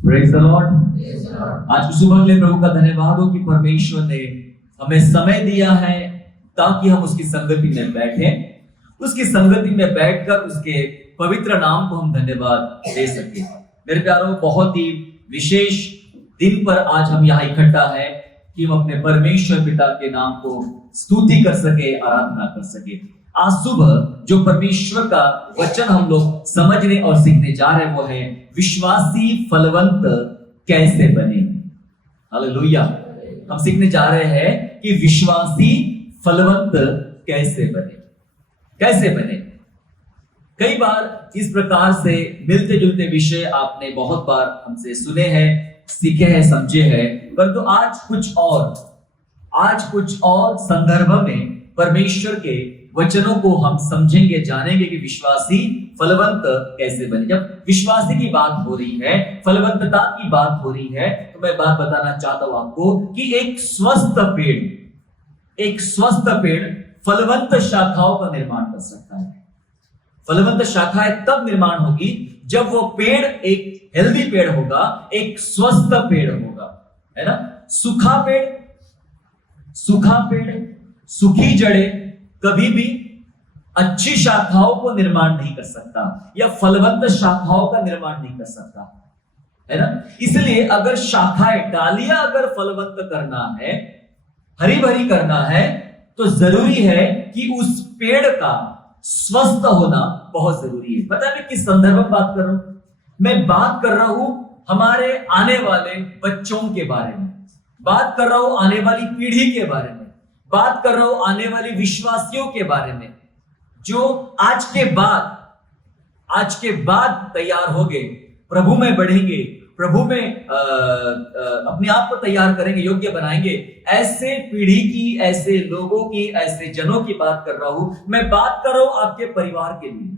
Praise the Lord. आज की सुबह के लिए प्रभु का धन्यवाद हो कि परमेश्वर ने हमें समय दिया है ताकि हम उसकी संगति में बैठे, उसकी संगति में बैठकर उसके पवित्र नाम को हम धन्यवाद दे सके। मेरे प्यारों, बहुत ही विशेष दिन पर आज हम यहाँ इकट्ठा है कि हम अपने परमेश्वर पिता के नाम को स्तुति कर सके, आराधना कर सके। आज सुबह जो परमेश्वर का वचन हम लोग समझने और सीखने जा रहे हैं वो है विश्वासी फलवंत कैसे बने। हालेलुया। हम सीखने जा रहे हैं कि विश्वासी फलवंत कैसे बने। कैसे बने? कई बार इस प्रकार से मिलते जुलते विषय आपने बहुत बार हमसे सुने हैं, सीखे हैं, समझे हैं, परंतु आज कुछ और संदर्भ में परमेश्वर के वचनों को हम समझेंगे, जानेंगे कि विश्वासी फलवंत कैसे बने। जब विश्वासी की बात हो रही है, फलवंतता की बात हो रही है, तो मैं बात बताना चाहता हूं आपको कि एक स्वस्थ पेड़ फलवंत शाखाओं का निर्माण कर सकता है। फलवंत शाखाएं तब निर्माण होगी जब वो पेड़ एक हेल्दी पेड़ होगा, एक स्वस्थ पेड़ होगा, है ना। सूखा पेड़, सूखी जड़ें कभी भी अच्छी शाखाओं को निर्माण नहीं कर सकता या फलवंत शाखाओं का निर्माण नहीं कर सकता, है ना। इसलिए अगर शाखाएं, डालियां अगर फलवंत करना है, हरी भरी करना है, तो जरूरी है कि उस पेड़ का स्वस्थ होना बहुत जरूरी है। पता है मैं किस संदर्भ में बात कर रहा हूं? मैं बात कर रहा हूं हमारे आने वाले बच्चों के बारे में, बात कर रहा हूं आने वाली पीढ़ी के बारे में, बात कर रहा हूं आने वाली विश्वासियों के बारे में, जो आज के बाद तैयार होंगे, प्रभु में बढ़ेंगे, प्रभु में अपने आप को तैयार करेंगे, योग्य बनाएंगे। ऐसे पीढ़ी की, ऐसे लोगों की, ऐसे जनों की बात कर रहा हूं। मैं बात कर रहा हूं आपके परिवार के लिए।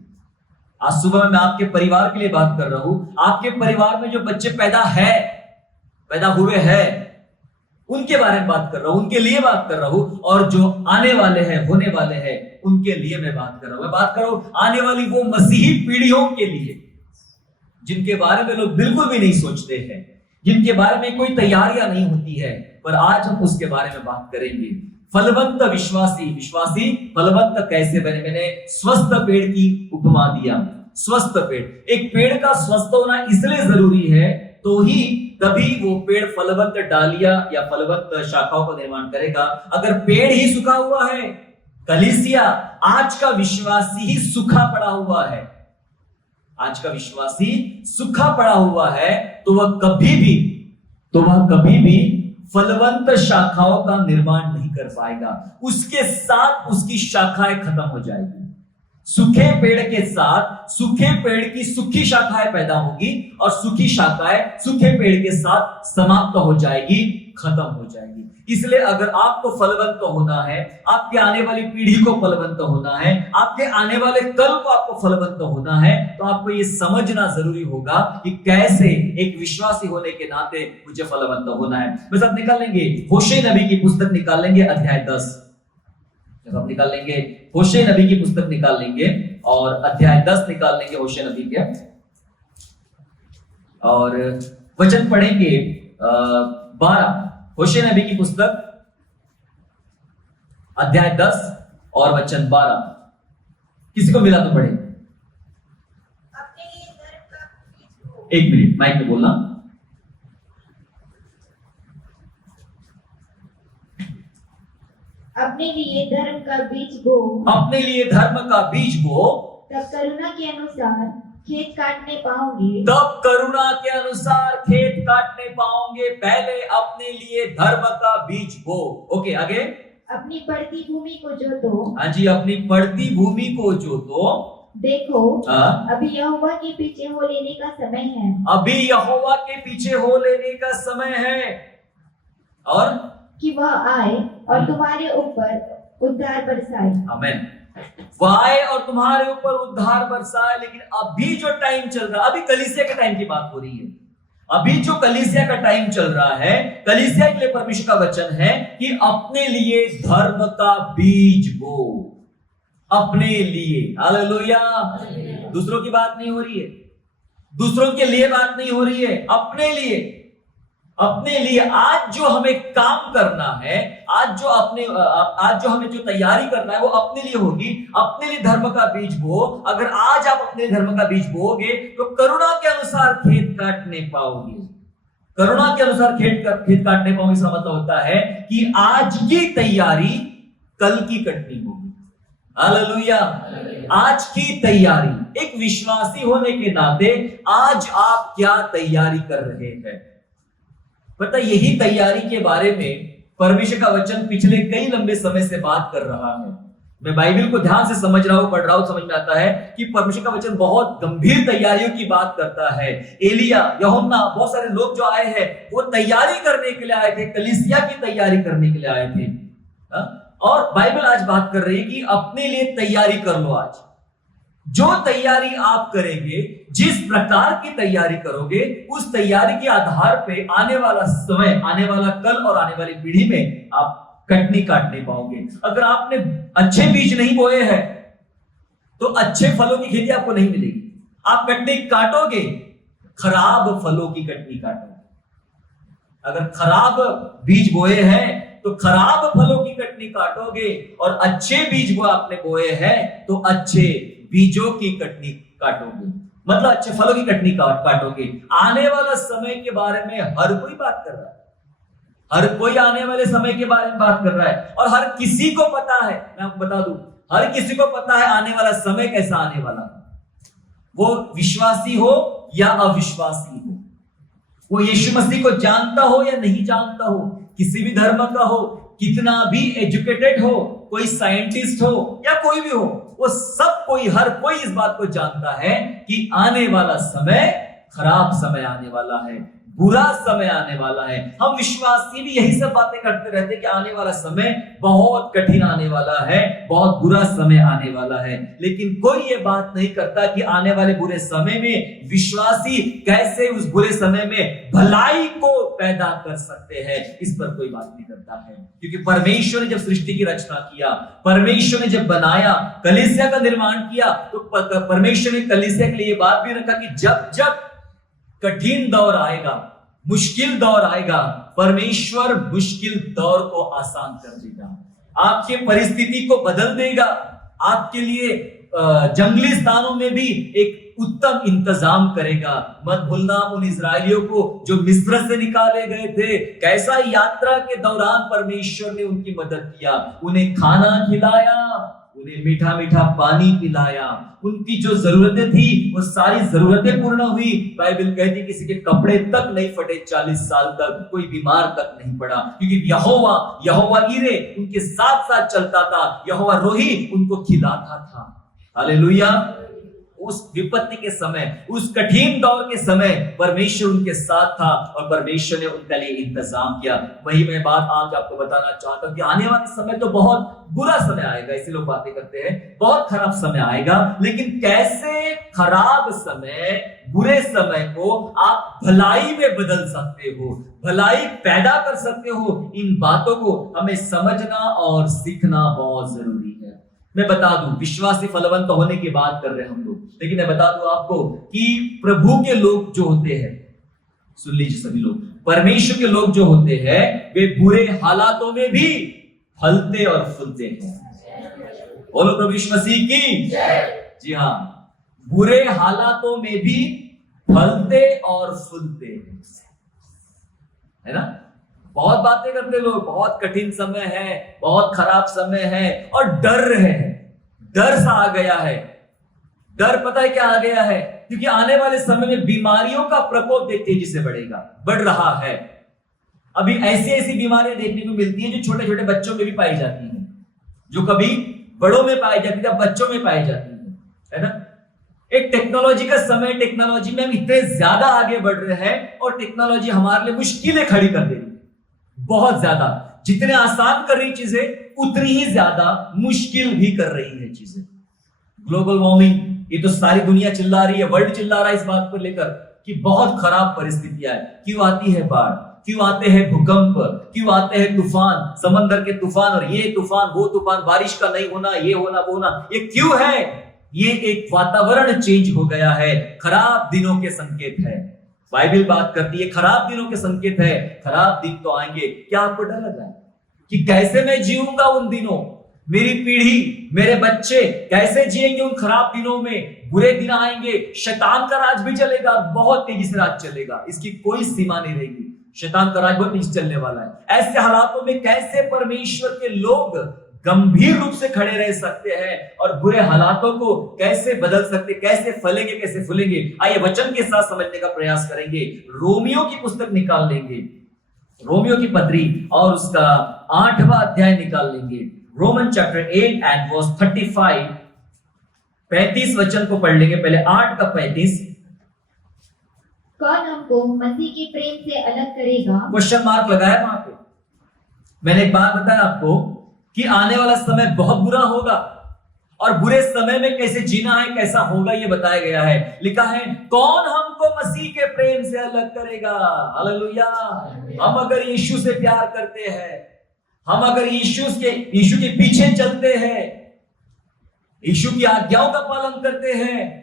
आज सुबह मैं आपके परिवार के लिए बात कर रहा हूं। आपके परिवार में जो बच्चे पैदा हुए हैं, उनके बारे में बात कर रहा हूं, उनके लिए बात कर रहा हूं, और जो आने वाले हैं, होने वाले हैं, उनके लिए मैं बात कर रहा हूं। मैं बात कर रहा हूं आने वाली वो मसीही पीढ़ियों के लिए जिनके बारे में लोग बिल्कुल भी नहीं सोचते हैं, जिनके बारे में कोई तैयारियां नहीं होती है, पर आज हम उसके बारे में बात करेंगे। फलवंत विश्वासी फलवंत कैसे बने। मैंने स्वस्थ पेड़ की उपमा दिया। स्वस्थ पेड़, एक पेड़ का स्वस्थ होना इसलिए जरूरी है, तभी वो पेड़ फलवंत डालियां या फलवंत शाखाओं का निर्माण करेगा। अगर पेड़ ही सूखा हुआ है, कलीसिया आज का विश्वासी ही सूखा पड़ा हुआ है, आज का विश्वासी सूखा पड़ा हुआ है, तो वह कभी भी फलवंत शाखाओं का निर्माण नहीं कर पाएगा। उसके साथ उसकी शाखाएं खत्म हो जाएगी। सूखे पेड़ के साथ सूखे पेड़ की सूखी शाखाएं पैदा होगी, और सूखी शाखाएं सूखे पेड़ के साथ समाप्त हो जाएगी, खत्म हो जाएगी। इसलिए अगर आपको फलवंत होना है, आपके आने वाली पीढ़ी को फलवंत होना है, आपके आने वाले कल को आपको फलवंत होना है, तो आपको ये समझना जरूरी होगा कि कैसे एक विश्वासी होने के नाते मुझे फलवंत होना है। बस आप निकाल लेंगे होशे नबी की पुस्तक, निकाल लेंगे अध्याय 10। जब आप निकाल लेंगे होशे नबी की पुस्तक, निकाल लेंगे और अध्याय 10 निकाल लेंगे होशे नबी के, और वचन पढ़ेंगे 12। होशे नबी की पुस्तक अध्याय 10 और वचन 12। किसी को मिला तो पढ़े। एक मिनट माइक में बोलना। अपने लिए धर्म का बीज बो, अपने लिए धर्म का बीज बो, तब करुणा के अनुसार खेत काटने पाओगे। तब करुणा के अनुसार खेत काटने पाओगे। पहले अपने लिए धर्म का बीज बो। ओके, आगे। अपनी पड़ती भूमि को जोतो। हाँ जी, अपनी पड़ती भूमि को जोतो। देखो, अभी यहोवा के पीछे हो लेने का समय है। अभी यहोवा के पीछे हो लेने का समय है, और कि वह आए और तुम्हारे ऊपर उद्धार बरसाए। आमीन। वह आए और तुम्हारे ऊपर उद्धार बरसाए। लेकिन अभी जो टाइम चल रहा है, अभी कलीसिया के टाइम की बात हो रही है। अभी जो कलीसिया का टाइम चल रहा है, कलीसिया के लिए परमेश्वर का वचन है कि अपने लिए धर्म का बीज बो। अपने लिए, हालेलुया। दूसरों की बात नहीं हो रही है। दूसरों के लिए बात नहीं हो रही है, अपने लिए। अपने लिए आज जो हमें काम करना है, आज जो हमें जो तैयारी करना है वो अपने लिए होगी। अपने लिए धर्म का बीज बो। अगर आज आप अपने धर्म का बीज बोगे तो करुणा के अनुसार खेत काटने पाओगे। करुणा के अनुसार खेत काटने पाओगे। इसका मतलब होता है कि आज की तैयारी कल की कटनी होगी। हालेलुया। आज की तैयारी, एक विश्वासी होने के नाते आज आप क्या तैयारी कर रहे हैं? पता, यही तैयारी के बारे में परमेश्वर का वचन पिछले कई लंबे समय से बात कर रहा है। मैं बाइबल को ध्यान से समझ रहा हूं, पढ़ रहा हूं, समझ में आता है कि परमेश्वर का वचन बहुत गंभीर तैयारियों की बात करता है। एलिया, यूहन्ना, बहुत सारे लोग जो आए हैं वो तैयारी करने के लिए आए थे, कलीसिया की तैयारी करने के लिए आए थे। और बाइबल आज बात कर रही है कि अपने लिए तैयारी कर लो। आज जो तैयारी आप करेंगे, जिस प्रकार की तैयारी करोगे, उस तैयारी के आधार पे आने वाला समय, आने वाला कल और आने वाली पीढ़ी में आप कटनी काटने पाओगे। अगर आपने अच्छे बीज नहीं बोए हैं तो अच्छे फलों की खेती आपको नहीं मिलेगी। आप कटनी काटोगे, खराब फलों की कटनी काटोगे। अगर खराब बीज बोए हैं तो खराब फलों की कटनी काटोगे, और अच्छे बीज वो आपने बोए हैं तो अच्छे बीजों की कटनी काटोगे, मतलब अच्छे फलों की कटनी काटोगे। आने वाला समय के बारे में हर कोई बात कर रहा है। हर कोई आने वाले समय के बारे में बात कर रहा है, और हर किसी को पता है, मैं आपको बता दूं, हर किसी को पता है आने वाला समय कैसा आने वाला है। वो विश्वासी हो या अविश्वासी हो, वो यीशु मसीह को जानता हो या नहीं जानता हो, किसी भी धर्म का हो, कितना भी एजुकेटेड हो, कोई साइंटिस्ट हो या कोई भी हो, वो सब कोई, हर कोई इस बात को जानता है कि आने वाला समय खराब समय आने वाला है, बुरा समय आने वाला है। हम विश्वासी भी यही सब बातें करते रहते हैं कि आने वाला समय बहुत कठिन आने वाला है, बहुत बुरा समय आने वाला है, लेकिन कोई ये बात नहीं करता कि आने वाले बुरे समय में विश्वासी कैसे उस बुरे समय में भलाई को पैदा कर सकते हैं। इस पर कोई बात नहीं करता है, क्योंकि परमेश्वर ने जब सृष्टि की रचना किया, परमेश्वर ने जब बनाया, कलीसिया का निर्माण किया, तो परमेश्वर ने कलीसिया के लिए ये बात भी रखा कि जब जब कठिन दौर आएगा, मुश्किल दौर आएगा, परमेश्वर मुश्किल दौर को आसान कर देगा, आपके परिस्थिति को बदल देगा, आपके लिए जंगली स्थानों में भी एक उत्तम इंतजाम करेगा। मत भूलना उन इजरायलियों को जो मिस्र से निकाले गए थे, कैसा यात्रा के दौरान परमेश्वर ने उनकी मदद किया, उन्हें खाना खिलाया, उन्हें मीठा मीठा पानी पिलाया, उनकी जो जरूरतें थी वो सारी जरूरतें पूर्ण हुई। बाइबल कहती किसी के कपड़े तक नहीं फटे 40 साल तक, कोई बीमार तक नहीं पड़ा, क्योंकि यहोवा ईरे उनके साथ साथ चलता था, यहोवा रोही उनको खिलाता था। हालेलुया। उस विपत्ति के समय, उस कठिन दौर के समय परमेश्वर उनके साथ था और परमेश्वर ने उनके लिए इंतजाम किया। वही मैं बात आज आपको बताना चाहता हूं कि आने वाले समय तो बहुत बुरा समय आएगा, इसी लोग बातें करते हैं, बहुत खराब समय आएगा, लेकिन कैसे खराब समय, बुरे समय को आप भलाई में बदल सकते हो, भलाई पैदा कर सकते हो, इन बातों को हमें समझना और सीखना बहुत जरूरी है। मैं बता दूं, विश्वासी फलवंत होने की बात कर रहे हैं हम लोग, लेकिन मैं बता दूं आपको कि प्रभु के लोग जो होते हैं, सुन लीजिए सभी लोग, परमेश्वर के लोग जो होते हैं वे बुरे हालातों में भी फलते और फूलते हैं। बोलो प्रभु यीशु मसीह की। जी हाँ, बुरे हालातों में भी फलते और फूलते हैं, है ना। बहुत बातें करते लोग, बहुत कठिन समय है, बहुत खराब समय है, और डर है, डर सा आ गया है। डर पता है क्या आ गया है? क्योंकि आने वाले समय में बीमारियों का प्रकोप तेजी से बढ़ रहा है। अभी ऐसी बीमारियां देखने को मिलती हैं जो छोटे छोटे बच्चों में भी पाई जाती हैं, जो कभी बड़ों में पाई जाती है, बच्चों में पाई जाती है ना। एक टेक्नोलॉजी का समय, टेक्नोलॉजी में हम इतने ज्यादा आगे बढ़ रहे हैं और टेक्नोलॉजी हमारे लिए मुश्किलें खड़ी कर दे रही है, बहुत ज्यादा। जितने आसान कर रही चीजें उतनी ही ज्यादा मुश्किल भी कर रही है चीजें। ग्लोबल वार्मिंग, ये तो सारी दुनिया चिल्ला रही है, वर्ल्ड चिल्ला रहा है इस बात को लेकर कि बहुत खराब परिस्थितियां है। क्यों आती है बाढ़, क्यों आते हैं भूकंप, क्यों आते हैं तूफान, समंदर के तूफान, और ये तूफान वो तूफान, बारिश का नहीं होना, ये होना वो होना, ये क्यों है? ये एक वातावरण चेंज हो गया है, खराब दिनों के संकेत है। बाइबल बात करती है खराब दिनों के संकेत है, खराब दिन तो आएंगे। क्या आपको डर लग रहा है कि कैसे मैं जीऊंगा उन दिनों? मेरी पीढ़ी, मेरे बच्चे कैसे जिएंगे उन खराब दिनों में? बुरे दिन आएंगे, शैतान का राज भी चलेगा, बहुत तेजी से राज चलेगा, इसकी कोई सीमा नहीं रहेगी। शैतान का राज बहुत तेजी चलने वाला है। ऐसे हालातों में कैसे परमेश्वर के लोग गंभीर रूप से खड़े रह सकते हैं और बुरे हालातों को कैसे बदल सकते, कैसे फलेंगे, कैसे फूलेंगे? आइए वचन के साथ समझने का प्रयास करेंगे। रोमियो की पुस्तक निकाल लेंगे, रोमियो की पत्री, और उसका 8वां अध्याय निकाल लेंगे। रोमन चैप्टर 8 एंड वर्स 35, 35 वचन को पढ़ लेंगे। पहले 8 का 35। कौन हमको मसीह के प्रेम से अलग करेगा? क्वेश्चन मार्क लगाया वहां पे। मैंने एक बात बताया आपको कि आने वाला समय बहुत बुरा होगा और बुरे समय में कैसे जीना है, कैसा होगा, ये बताया गया है। लिखा है कौन हमको मसीह के प्रेम से अलग करेगा? हालेलुया। हम अगर यीशु से प्यार करते हैं, हम अगर यीशु के पीछे चलते हैं, यीशु की आज्ञाओं का पालन करते हैं,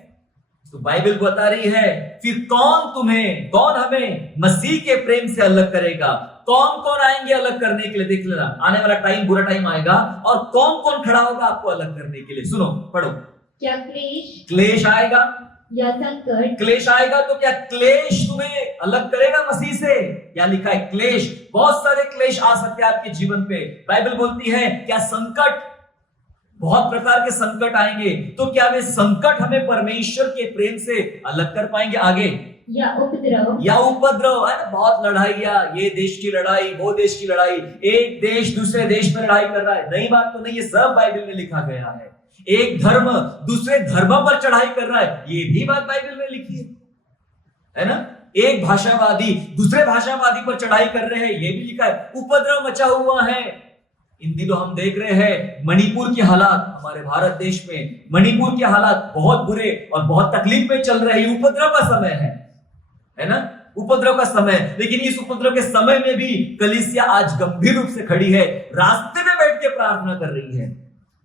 तो बाइबल बता रही है फिर कौन हमें मसीह के प्रेम से अलग करेगा? कौन कौन आएंगे अलग करने के लिए? देख लेना, आने वाला टाइम बुरा टाइम आएगा और कौन कौन खड़ा होगा आपको अलग करने के लिए। सुनो, पढ़ो। क्या क्लेश आएगा या संकट? क्लेश आएगा तो क्या क्लेश तुम्हें अलग करेगा मसीह से? क्या लिखा है? क्लेश। बहुत सारे क्लेश आ सकते हैं आपके जीवन पे। बाइबल बोलती है क्या संकट, बहुत प्रकार के संकट आएंगे, तो क्या वे संकट हमें परमेश्वर के प्रेम से अलग कर पाएंगे? आगे या उपद्रव है ना, बहुत लड़ाइयां, ये देश की लड़ाई, वो देश की लड़ाई, एक देश दूसरे देश में लड़ाई कर रहा है। नई बात तो नहीं, ये सब बाइबल में लिखा गया है। एक धर्म दूसरे धर्म पर चढ़ाई कर रहा है, ये भी बात बाइबल में लिखी है ना। एक भाषावादी दूसरे भाषावादी पर चढ़ाई कर रहे हैं, ये भी लिखा है। उपद्रव मचा हुआ है। इन दिनों हम देख रहे हैं मणिपुर के हालात, हमारे भारत देश में मणिपुर के हालात बहुत बुरे और बहुत तकलीफ में चल रहे हैं। उपद्रव का समय है ना, उपद्रव का समय। लेकिन इस उपद्रव के समय में भी कलीसिया आज गंभीर रूप से खड़ी है, रास्ते में बैठ के प्रार्थना कर रही है।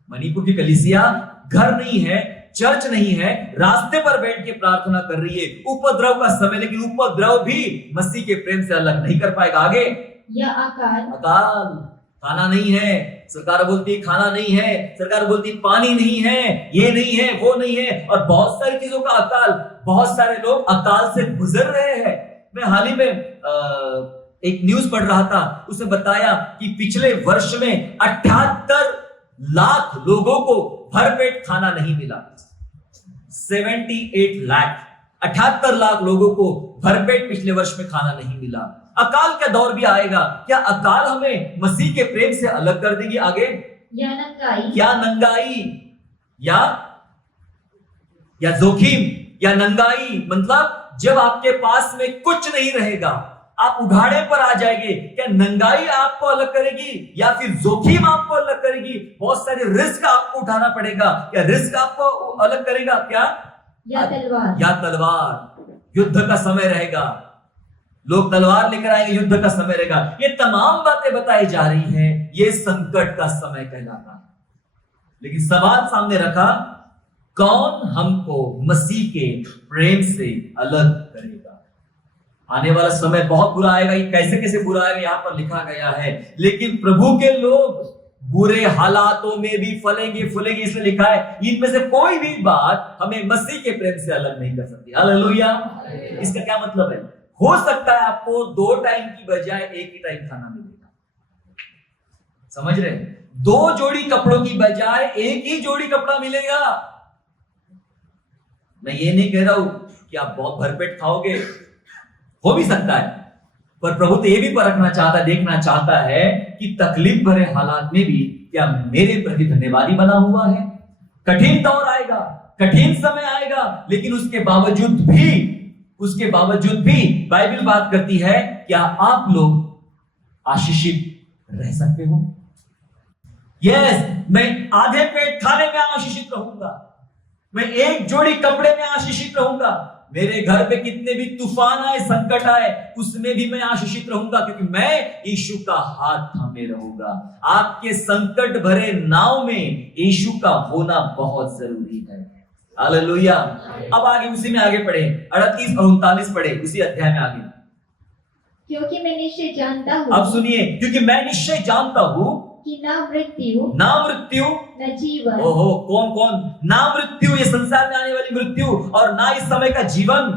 मणिपुर की कलीसिया घर नहीं है, चर्च नहीं है, रास्ते पर बैठ के प्रार्थना कर रही है। उपद्रव का समय, लेकिन उपद्रव भी मसीह के प्रेम से अलग नहीं कर पाएगा। आगे या अकाल, खाना नहीं है, सरकार बोलती खाना नहीं है, सरकार बोलती पानी नहीं है, ये नहीं है, वो नहीं है, और बहुत सारी चीजों का अकाल। बहुत सारे लोग अकाल से गुजर रहे हैं। मैं हाल ही में एक न्यूज पढ़ रहा था, उसने बताया कि पिछले वर्ष में 78 लाख लोगों को भरपेट खाना नहीं मिला। 78 लाख, 78 लाख लोगों को भरपेट पिछले वर्ष में खाना नहीं मिला। अकाल का दौर भी आएगा। क्या अकाल हमें मसीह के प्रेम से अलग कर देगी? आगे या नंगाई, क्या नंगाई या जोखिम या नंगाई, मतलब जब आपके पास में कुछ नहीं रहेगा, आप उघाड़े पर आ जाएंगे। क्या नंगाई आपको अलग करेगी या फिर जोखिम आपको अलग करेगी? बहुत सारे रिस्क आपको उठाना पड़ेगा। क्या रिस्क आपको अलग करेगा? क्या या तलवार। युद्ध का समय रहेगा, लोग तलवार लेकर आएंगे, युद्ध का समय रहेगा। ये तमाम बातें बताई जा रही हैं, ये संकट का समय कहलाता है। लेकिन सवाल सामने रखा, कौन हमको मसीह के प्रेम से अलग करेगा? आने वाला समय बहुत बुरा आएगा। ये कैसे कैसे बुरा आएगा यहां पर लिखा गया है। लेकिन प्रभु के लोग बुरे हालातों में भी फलेंगे फूलेंगे, इसलिए लिखा है इनमें से कोई भी बात हमें मसीह के प्रेम से अलग नहीं कर सकती। हालेलुया। इसका क्या मतलब है? हो सकता है आपको 2 टाइम की बजाय एक ही टाइम खाना मिलेगा, समझ रहे हैं? 2 जोड़ी कपड़ों की बजाय एक ही जोड़ी कपड़ा मिलेगा। मैं ये नहीं कह रहा हूं कि आप बहुत भरपेट खाओगे, हो भी सकता है, पर प्रभु तो ये भी परखना चाहता है, देखना चाहता है कि तकलीफ भरे हालात में भी क्या मेरे प्रति धन्यवादी बना हुआ है। कठिन दौर आएगा, कठिन समय आएगा, लेकिन उसके बावजूद भी बाइबल बात करती है क्या आप लोग आशीषित रह सकते हो? यस, मैं आधे पेट खाने में आशीषित रहूंगा, मैं एक जोड़ी कपड़े में आशीषित रहूंगा, मेरे घर पे कितने भी तूफान आए, संकट आए, उसमें भी मैं आशीषित रहूंगा, क्योंकि मैं यीशु का हाथ थामे रहूंगा। आपके संकट भरे नाव में यीशु का होना बहुत जरूरी है। हालेलुया। अब आगे उसी में आगे पढ़े 38 और 39 पढ़े उसी अध्याय में आगे। क्योंकि मैं निश्चय जानता हूँ अब सुनिए, क्योंकि मैं निश्चय जानता हूँ कि न मृत्यु ना मृत्यु, न जीवन ओहो कौन कौन, ना मृत्यु ये संसार में आने वाली मृत्यु, और ना इस समय का जीवन,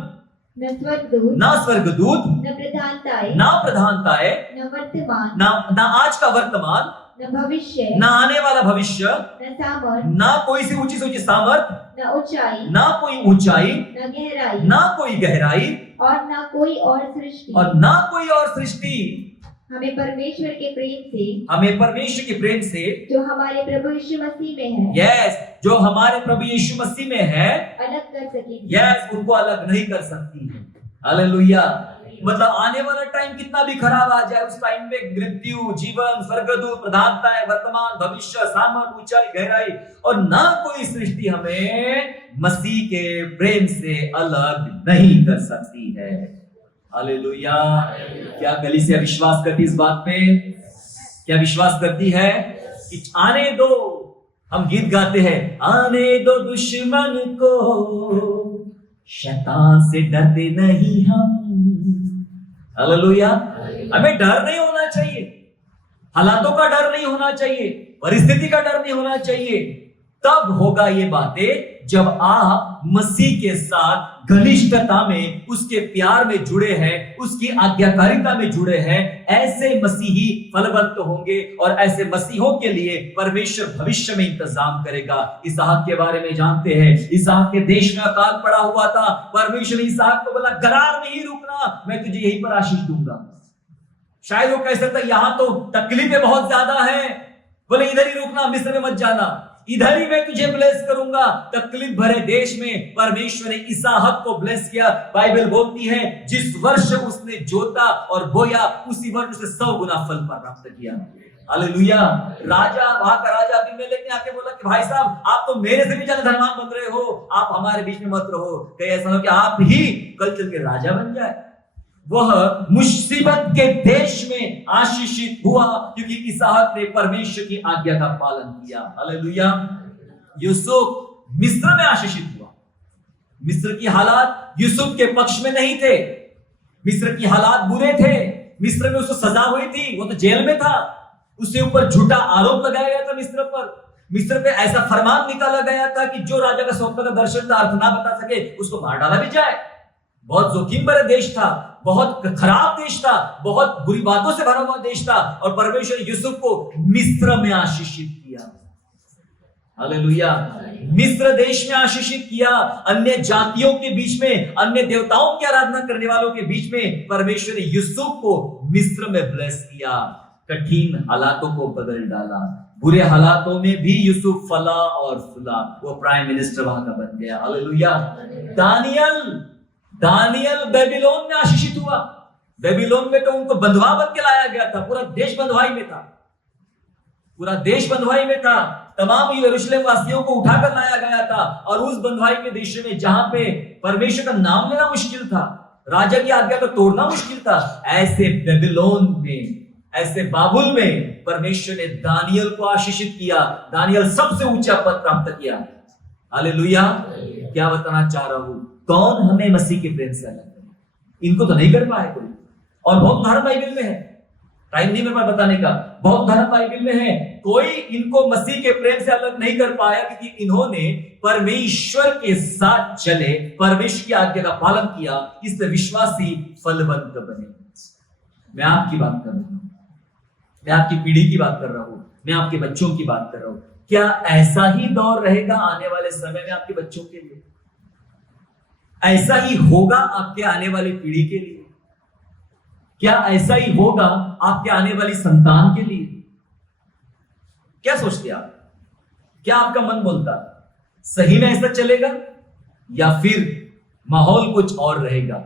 न स्वर्गदूत ना स्वर्गदूत, न प्रधानताएं ना प्रधानताएं, न वर्तमान ना आज का वर्तमान, न भविष्य ना आने वाला भविष्य, न सामर्थ ना कोई सी ऊंची से ऊंची सामर्थ, न ऊंचाई ना कोई ऊंचाई, न गहराई ना कोई गहराई, और न कोई और सृष्टि और ना कोई और सृष्टि हमें परमेश्वर के प्रेम से, हमें परमेश्वर के प्रेम से, जो हमारे प्रभु यीशु मसीह में है, यस जो हमारे प्रभु यीशु मसीह में है, अलग कर सकेगी। यस उनको अलग नहीं कर सकती है। हालेलुया। मतलब आने वाला टाइम कितना भी खराब आ जाए, उस टाइम में मृत्यु, जीवन, स्वर्गदूत, प्रधानताएं, वर्तमान, भविष्य, सामर्थ, ऊंचाई, गहराई और ना कोई सृष्टि हमें मसीह के प्रेम से अलग नहीं कर सकती है। हालेलुया। क्या कलीसिया विश्वास करती इस बात पे? क्या विश्वास करती है कि आने दो, हम गीत गाते हैं, आने दो दुश्मन को, शैतान से डरते नहीं हम। हालेलुया। हमें डर नहीं होना चाहिए, हालातों का डर नहीं होना चाहिए, परिस्थिति का डर नहीं होना चाहिए। तब होगा ये बातें जब आप मसीह के साथ घनिष्ठता में, उसके प्यार में जुड़े हैं, उसकी आज्ञाकारिता में जुड़े हैं। ऐसे मसीही फलवंत होंगे और ऐसे मसीहों के लिए परमेश्वर भविष्य में इंतजाम करेगा। इसहाक के बारे में जानते हैं, इसहाक के देश में अकाल पड़ा हुआ था। परमेश्वर ने इसहाक को बोला, गरार नहीं रुकना, मैं तुझे यहीं पर आशीष दूंगा। शायद वो कह सकता यहां तो तकलीफें बहुत ज्यादा है, बोले इधर ही रुकना, मिस्र में मत जाना, इधर ही मैं तुझे ब्लेस करूंगा। तकलीफ भरे देश में परमेश्वर ने इसहाक को ब्लेस किया। बाइबल बोलती है जिस वर्ष उसने जोता और बोया, उसी वर्ष उसने 100 गुना फल प्राप्त किया। हालेलुया। राजा, वहां का राजा अबीमेलेक ने आके बोला कि भाई साहब आप तो मेरे से भी ज्यादा धनवान बन रहे हो, आप हमारे बीच में मत रहो, कहीं ऐसा हो कि आप ही कल चल के राजा बन जाए। वह मुसीबत के देश में आशीषित हुआ क्योंकि इसहाक ने परमेश्वर की आज्ञा का पालन किया। हालेलुया। यूसुफ मिस्र में आशीषित हुआ। मिस्र की हालात यूसुफ के पक्ष में नहीं थे, मिस्र की हालात बुरे थे। मिस्र में उसको सजा हुई थी, वो तो जेल में था, उसके ऊपर झूठा आरोप लगाया गया था मिस्र पर। मिस्र पे ऐसा फरमान निकाला गया था कि जो राजा का स्वप्न का दर्शन का अर्थ ना बता सके उसको मार डाला भी जाए। बहुत जोखिम भरा देश था, बहुत खराब देश था, बहुत बुरी बातों से भरा हुआ देश था, और परमेश्वर यूसुफ को मिस्र में आशीषित किया। हालेलुया। मिस्र देश में आशीषित किया। अन्य जातियों के बीच में, अन्य देवताओं की आराधना करने वालों के बीच में परमेश्वर ने यूसुफ को मिस्र में ब्लेस किया। कठिन हालातों को बदल डाला। बुरे हालातों में भी यूसुफ फला और फूला, वो प्राइम मिनिस्टर वहां का बन गया। हालेलुया। दानियल बेबीलोन में आशीषित हुआ। बेबीलोन में तो उनको बंधुआ बन के लाया गया था, पूरा देश बंधुआई में था, पूरा देश बंधुआई में था। तमाम यरूशलेम वासियों को उठाकर लाया गया था, और उस बंधुआई के देश में जहां पे परमेश्वर का नाम लेना मुश्किल था, राजा की आज्ञा को तोड़ना मुश्किल था, ऐसे बेबीलोन में, ऐसे बाबुल में परमेश्वर ने दानियल को आशीषित किया। दानियल सबसे ऊंचा पद प्राप्त किया। हालेलुया। क्या बताना चाह रहा हूं, कौन हमें मसीह के प्रेम से अलग करे? इनको तो नहीं कर पाए कोई। और बहुत उदाहरण बाइबल में है, टाइम नहीं मेरे पास बताने का, बहुत उदाहरण बाइबल में है। कोई इनको मसीह के प्रेम से अलग नहीं कर पाया क्योंकि इन्होंने परमेश्वर के साथ चले, परमेश्वर की आज्ञा का पालन किया, इसलिए विश्वासी फलवंत बने। मैं आपकी बात कर रहा हूं, मैं आपकी पीढ़ी की बात कर रहा हूं, मैं आपके बच्चों की बात कर रहा हूं। क्या ऐसा ही दौर रहेगा आने वाले समय में आपके बच्चों के लिए? ऐसा ही होगा आपके आने वाली पीढ़ी के लिए? क्या ऐसा ही होगा आपके आने वाली संतान के लिए? क्या सोचते आप? क्या आपका मन बोलता? सही में ऐसा चलेगा या फिर माहौल कुछ और रहेगा?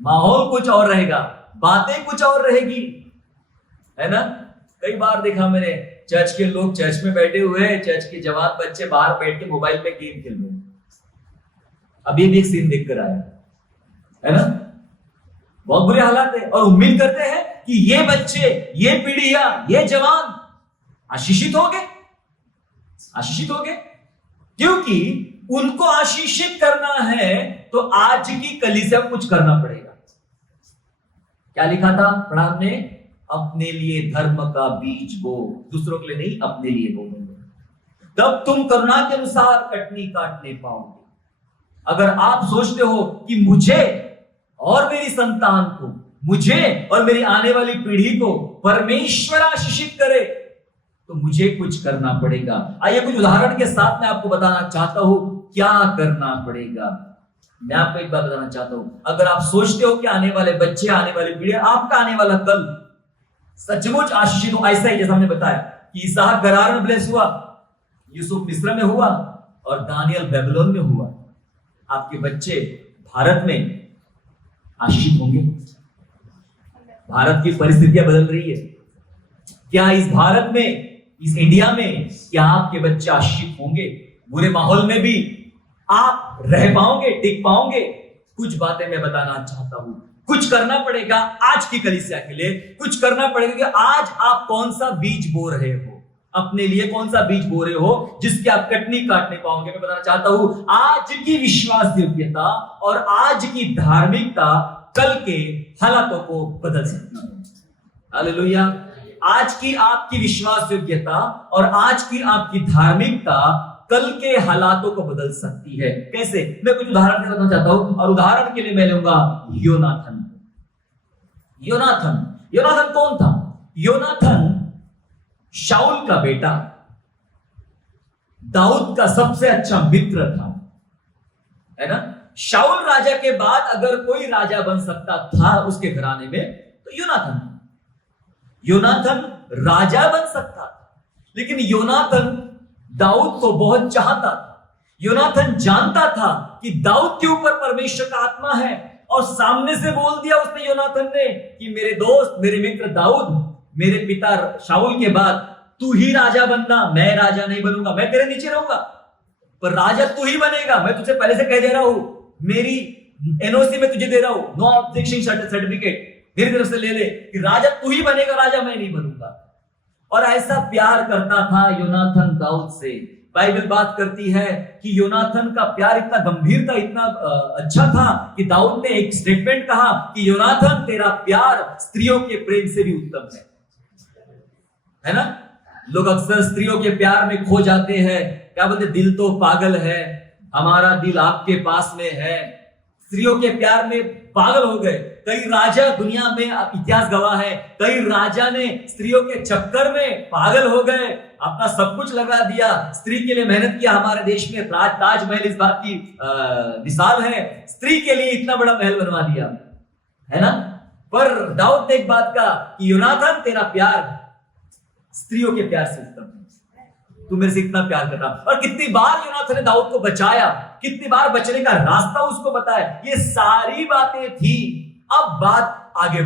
माहौल कुछ और रहेगा, बातें कुछ और रहेगी, है ना? कई बार देखा मैंने, चर्च के लोग चर्च में बैठे हुए, चर्च के जवान बच्चे बाहर बैठ के मोबाइल पे गेम खेल रहे हैं। अभी भी एक सीन देखकर आया, है ना? बहुत बुरे हालात है, और उम्मीद करते हैं कि ये बच्चे, ये पीढ़ियां, ये जवान आशीषित हो गए, आशीषित हो गए, क्योंकि उनको आशीषित करना है तो आज की कलीसिया को कुछ करना पड़ेगा। क्या लिखा था पढ़ा हमने? अपने लिए धर्म का बीज बो, दूसरों के लिए नहीं, अपने लिए बो, तब तुम करुणा के अनुसार कटनी काटने पाओगे। अगर आप सोचते हो कि मुझे और मेरी संतान को, मुझे और मेरी आने वाली पीढ़ी को परमेश्वर आशीषित करे, तो मुझे कुछ करना पड़ेगा। आइए कुछ उदाहरण के साथ मैं आपको बताना चाहता हूं क्या करना पड़ेगा। मैं आपको एक बात बताना चाहता हूं, अगर आप सोचते हो कि आने वाले बच्चे, आने वाली पीढ़ी, आपका आने वाला कल सचमुच आशीषित हो, ऐसा ही जैसा हमने बताया कि इसहाक गरार में ब्लेस हुआ, यूसुफ मिस्र में हुआ और दानियल बेबीलोन में हुआ, आपके बच्चे भारत में आशीषित होंगे। भारत की परिस्थितियां बदल रही है, क्या इस भारत में, इस इंडिया में क्या आपके बच्चे आशीषित होंगे? बुरे माहौल में भी आप रह पाओगे, टिक पाओगे? कुछ बातें मैं बताना चाहता हूं। कुछ करना पड़ेगा आज की कलीसिया के लिए, कुछ करना पड़ेगा कि आज आप कौन सा बीज बो रहे हो, अपने लिए कौन सा बीज बो रहे हो जिसकी आप कटनी काटने पाओगे। मैं बताना चाहता हूं आज की विश्वास योग्यता और आज की धार्मिकता कल के हालातों को बदल सकती है। हालेलुया। आज की आपकी विश्वास योग्यता और आज की आपकी धार्मिकता कल के हालातों को बदल सकती है। कैसे? मैं कुछ उदाहरण देना चाहता हूं और उदाहरण के लिए मैं लूंगा योनाथन। योनाथन कौन था? योनाथन शाऊल का बेटा, दाऊद का सबसे अच्छा मित्र था, है ना। शाऊल राजा के बाद अगर कोई राजा बन सकता था उसके घराने में तो योनाथन राजा बन सकता था। लेकिन योनाथन दाऊद को बहुत चाहता था। योनाथन जानता था कि दाऊद के ऊपर परमेश्वर का आत्मा है और सामने से बोल दिया उसने, योनाथन ने, कि मेरे दोस्त, मेरे मित्र दाऊद, मेरे पिता शाऊल के बाद तू ही राजा बनना, मैं राजा नहीं बनूंगा, मैं तेरे नीचे रहूंगा, पर राजा तू ही बनेगा। मैं तुझे पहले से कह दे रहा हूं, मेरी एनओसी में तुझे दे रहा हूं, नो ऑब्जेक्शन सर्टिफिकेट मेरी तरफ से ले ले कि राजा तू ही बनेगा, राजा मैं नहीं बनूंगा। और ऐसा प्यार करता था योनाथन दाऊद से। बाइबल बात करती है कि योनाथन का प्यार इतना गंभीर था, इतना अच्छा था कि दाऊद ने एक स्टेटमेंट कहा कि योनाथन तेरा प्यार स्त्रियों के प्रेम से भी उत्तम है ना। लोग अक्सर स्त्रियों के प्यार में खो जाते हैं। क्या बोलते? दिल तो पागल है, हमारा दिल आपके पास में है। स्त्रियों के प्यार में पागल हो गए। कई राजा दुनिया में इतिहास गवाह है, कई राजा ने स्त्रियों के चक्कर में पागल हो गए, अपना सब कुछ लगा दिया, स्त्री के लिए मेहनत किया। हमारे देश में ताजमहल इस बात की मिसाल है, स्त्री के लिए इतना बड़ा महल बनवा दिया, है ना। पर दाऊद ने एक बात कहा कि योनाथन तेरा प्यार स्त्रियों के प्यार से उत्तम है, तू मेरे से इतना प्यार करता। और कितनी बार योनाथन ने दाऊद को बचाया, कितनी बार बचने का रास्ता उसको बताया, ये सारी बातें थी। अब बात आगे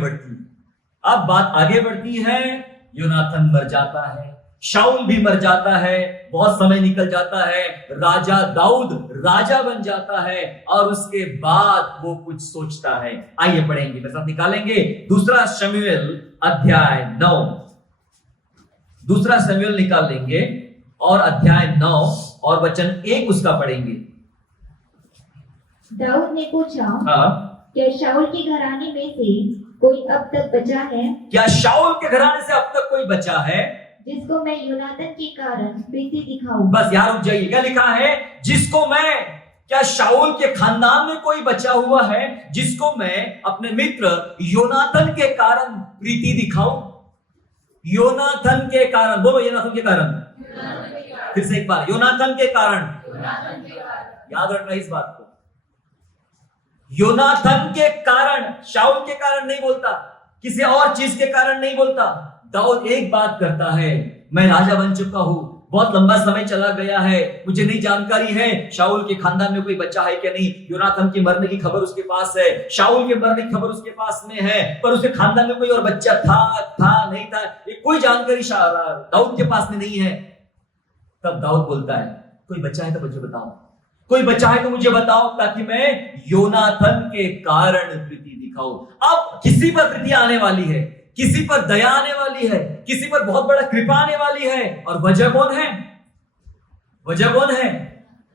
बढ़ती है, योनाथन मर जाता है, शाऊल भी मर जाता है, बहुत समय निकल जाता है, राजा दाऊद राजा बन जाता है और उसके बाद वो कुछ सोचता है। आइए पढ़ेंगे, मेरे साथ निकालेंगे दूसरा शमूएल अध्याय 9। दूसरा शमूएल निकाल लेंगे और अध्याय 9 और वचन 1 उसका पढ़ेंगे। दाऊद ने पूछा, हाँ, क्या शाऊल के घराने में से कोई अब तक बचा है? क्या शाऊल के घराने से अब तक कोई बचा है जिसको मैं योनाथन के कारण प्रीति दिखाऊं? बस यार रुक जाइए, क्या लिखा है? जिसको मैं, क्या शाऊल के खानदान में कोई बचा हुआ है जिसको मैं अपने मित्र योनाथन के कारण प्रीति दिखाऊं? योनाथन के कारण, बोलो योनाथन के कारण। फिर से एक बार, योनाथन के कारण। याद रखना इस बात को, योनाथन के कारण, शाऊल के कारण नहीं बोलता, किसी और चीज के कारण नहीं बोलता। दाऊद एक बात करता है, मैं राजा बन चुका हूं, बहुत लंबा समय चला गया है, मुझे नहीं जानकारी है शाऊल के खानदान में कोई बच्चा है क्या नहीं। योनाथन की मरने की खबर उसके पास है, शाऊल के मरने की खबर उसके पास में है, पर उसके खानदान में कोई और बच्चा था नहीं था, ये कोई जानकारी दाऊद के पास में नहीं है। तब दाऊद बोलता है, कोई बच्चा है तो मुझे बताओ, कोई बच्चा है तो मुझे बताओ, ताकि मैं योनाथन के कारण प्रीति दिखाऊं। अब किसी पर प्रीति आने वाली है, किसी पर दया आने वाली है, किसी पर बहुत बड़ा कृपा आने वाली है, और वजह कौन है?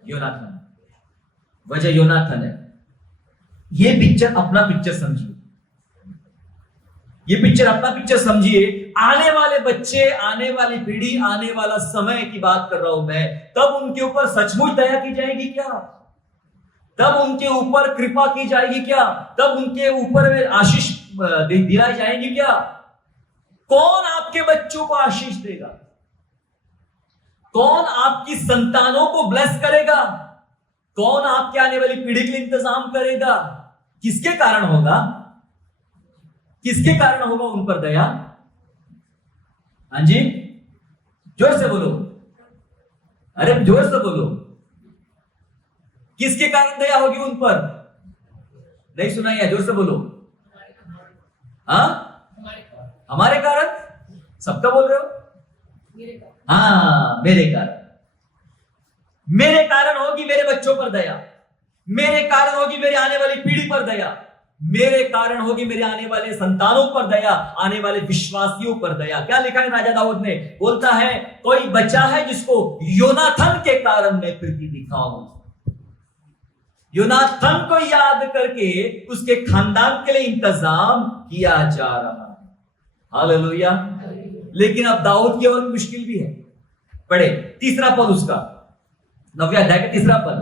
योनाथन। वजह योनाथन है। ये पिक्चर अपना पिक्चर समझिए, ये पिक्चर अपना पिक्चर समझिए। आने वाले बच्चे, आने वाली पीढ़ी, आने वाला समय की बात कर रहा हूं मैं, तब उनके ऊपर सचमुच दया की जाएगी क्या? तब उनके ऊपर कृपा की जाएगी क्या? तब उनके ऊपर आशीष दिलाई जाएगी क्या? कौन आपके बच्चों को आशीष देगा? कौन आपकी संतानों को ब्लेस करेगा? कौन आपके आने वाली पीढ़ी के लिए इंतजाम करेगा? किसके कारण होगा? किसके कारण होगा उन पर दया? हाँ जी, जोर से बोलो, अरे जोर से बोलो, किसके कारण दया होगी उन पर? नहीं सुनाई है, जोर से बोलो। हाँ, हमारे कारण? सबका बोल रहे हो? हाँ, मेरे कारण। मेरे कारण होगी मेरे बच्चों पर दया, मेरे कारण होगी मेरे आने वाली पीढ़ी पर दया, मेरे कारण होगी मेरे आने वाले संतानों पर दया, आने वाले विश्वासियों पर दया। क्या लिखा है राजा दाऊद ने? बोलता है कोई बचा है जिसको योनाथन के कारण मैं प्रीति दिखाऊं। योनाथन को याद करके उसके खानदान के लिए इंतजाम किया जा रहा है। हालेलुया। लेकिन अब दाऊद की और मुश्किल भी है। पढ़े तीसरा पद उसका, 9वें अध्याय का तीसरा पद।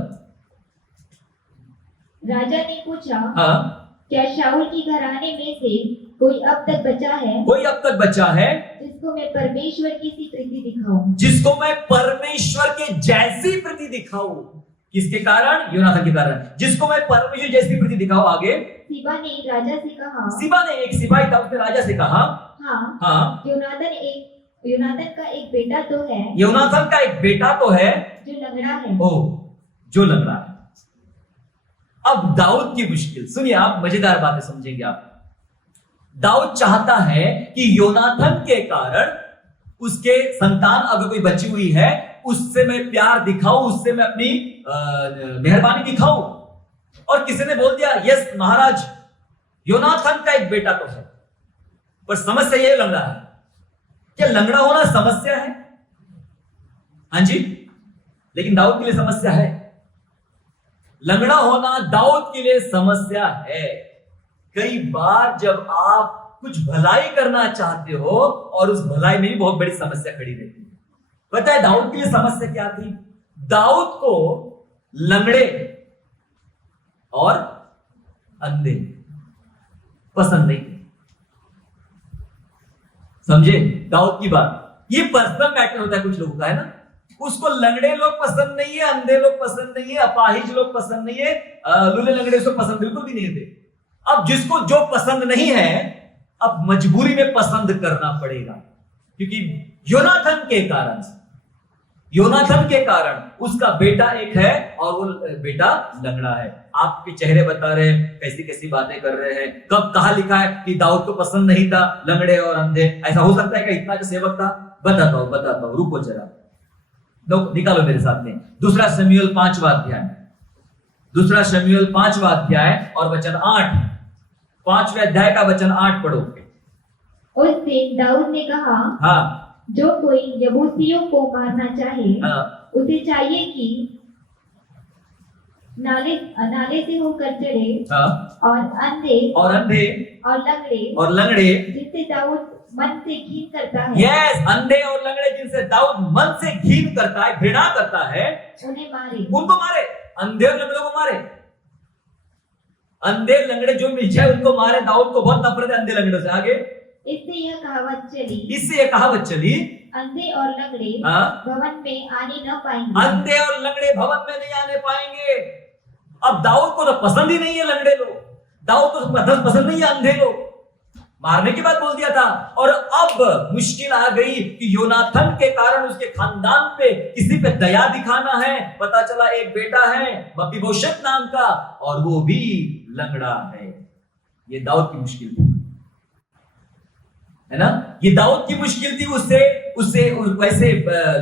राजा ने पूछा, हाँ, क्या शाऊल की घराने में से कोई अब तक बचा है? कोई अब तक बचा है जिसको मैं परमेश्वर की सी प्रीति दिखाऊं? जिसको मैं परमेश्वर के जैसी प्रीति दिखाऊं। किसके कारण? योनाथन के कारण। जिसको मैं परमेश्वर जैसी प्रीति दिखाऊं। आगे सिबा ने राजा से कहा, सिबा ने, एक सिपाही था, उसने राजा से कहा, हाँ, योनाथन का एक बेटा तो है, योनाथन का एक बेटा तो है जो लंगड़ा है। ओ, जो लंगड़ा है। अब दाऊद की मुश्किल सुनिए, आप मजेदार बातें समझेंगे आप। दाऊद चाहता है कि योनाथन के कारण उसके संतान अगर कोई बची हुई है उससे मैं प्यार दिखाऊं, उससे मैं अपनी मेहरबानी दिखाऊं। और किसी ने बोल दिया यस महाराज, योनाथन का एक बेटा तो है, पर समस्या ये लंगड़ा है। क्या लंगड़ा होना समस्या है? हाँ जी, लेकिन दाऊद के लिए समस्या है। लंगड़ा होना दाऊद के लिए समस्या है। कई बार जब आप कुछ भलाई करना चाहते हो और उस भलाई में भी बहुत बड़ी समस्या खड़ी रहती है। पता है दाऊद के लिए समस्या क्या थी? दाऊद को लंगड़े और अंधे पसंद नहीं थे। समझे दाऊद की बात? ये पर्सनल मैटर होता है कुछ लोगों का, है ना। उसको लंगड़े लोग पसंद नहीं है, अंधे लोग पसंद नहीं है, अपाहिज लोग पसंद नहीं है, लूले लंगड़े उसको पसंद बिल्कुल भी नहीं थे। अब जिसको जो पसंद नहीं है अब मजबूरी में पसंद करना पड़ेगा, क्योंकि योनाथन के कारण उसका बेटा एक है और वो बेटा लंगड़ा है। आपके चेहरे बता रहे हैं, कैसी कैसी बातें कर रहे हैं। कब कहा लिखा है कि दाऊद को पसंद नहीं था लंगड़े और अंधे? ऐसा हो सकता है क्या? इतना जो सेवक था। बताता हूं, रुको जरा, निकालो मेरे साथ में। दूसरा शमूएल 5वां अध्याय, दूसरा शमूएल 5वां अध्याय और वचन 8, 5वें अध्याय का वचन 8 पढ़ो। उस दिन दाऊद ने कहा, हाँ, जो कोई यबूसियों को मारना चाहे, हाँ, उसे चाहिए कि नाले से होकर चढ़े, हाँ, और अंधे और लंगड़े जिससे दाऊद मन से घिन करता है, यस, अंधे और लंगड़े जिनसे दाऊद मन से घिन करता है, घृणा करता है, उन्हें मारे, उनको मारे। अंधे और लंगड़ों को मारे। अंधे लंगड़े जो मिल जाए उनको मारे। दाऊद को बहुत नफरत है अंधे लंगड़ों से। आगे इससे यह कहावत चली, अंधे और लंगड़े भवन में आने न पाएंगे। अंधे और लंगड़े भवन में नहीं आने पाएंगे। अब दाऊद को तो पसंद ही नहीं है लंगड़े लोग, दाऊद को तो पसंद नहीं है अंधे लोग। मारने की बात बोल दिया था। और अब मुश्किल आ गई कि योनाथन के कारण उसके खानदान पे किसी पे दया दिखाना है। पता चला एक बेटा है मपीबोशेत नाम का, और वो भी लंगड़ा है। ये दाऊद की मुश्किल थी, है ना। ये दाऊद की मुश्किल थी। उसे वैसे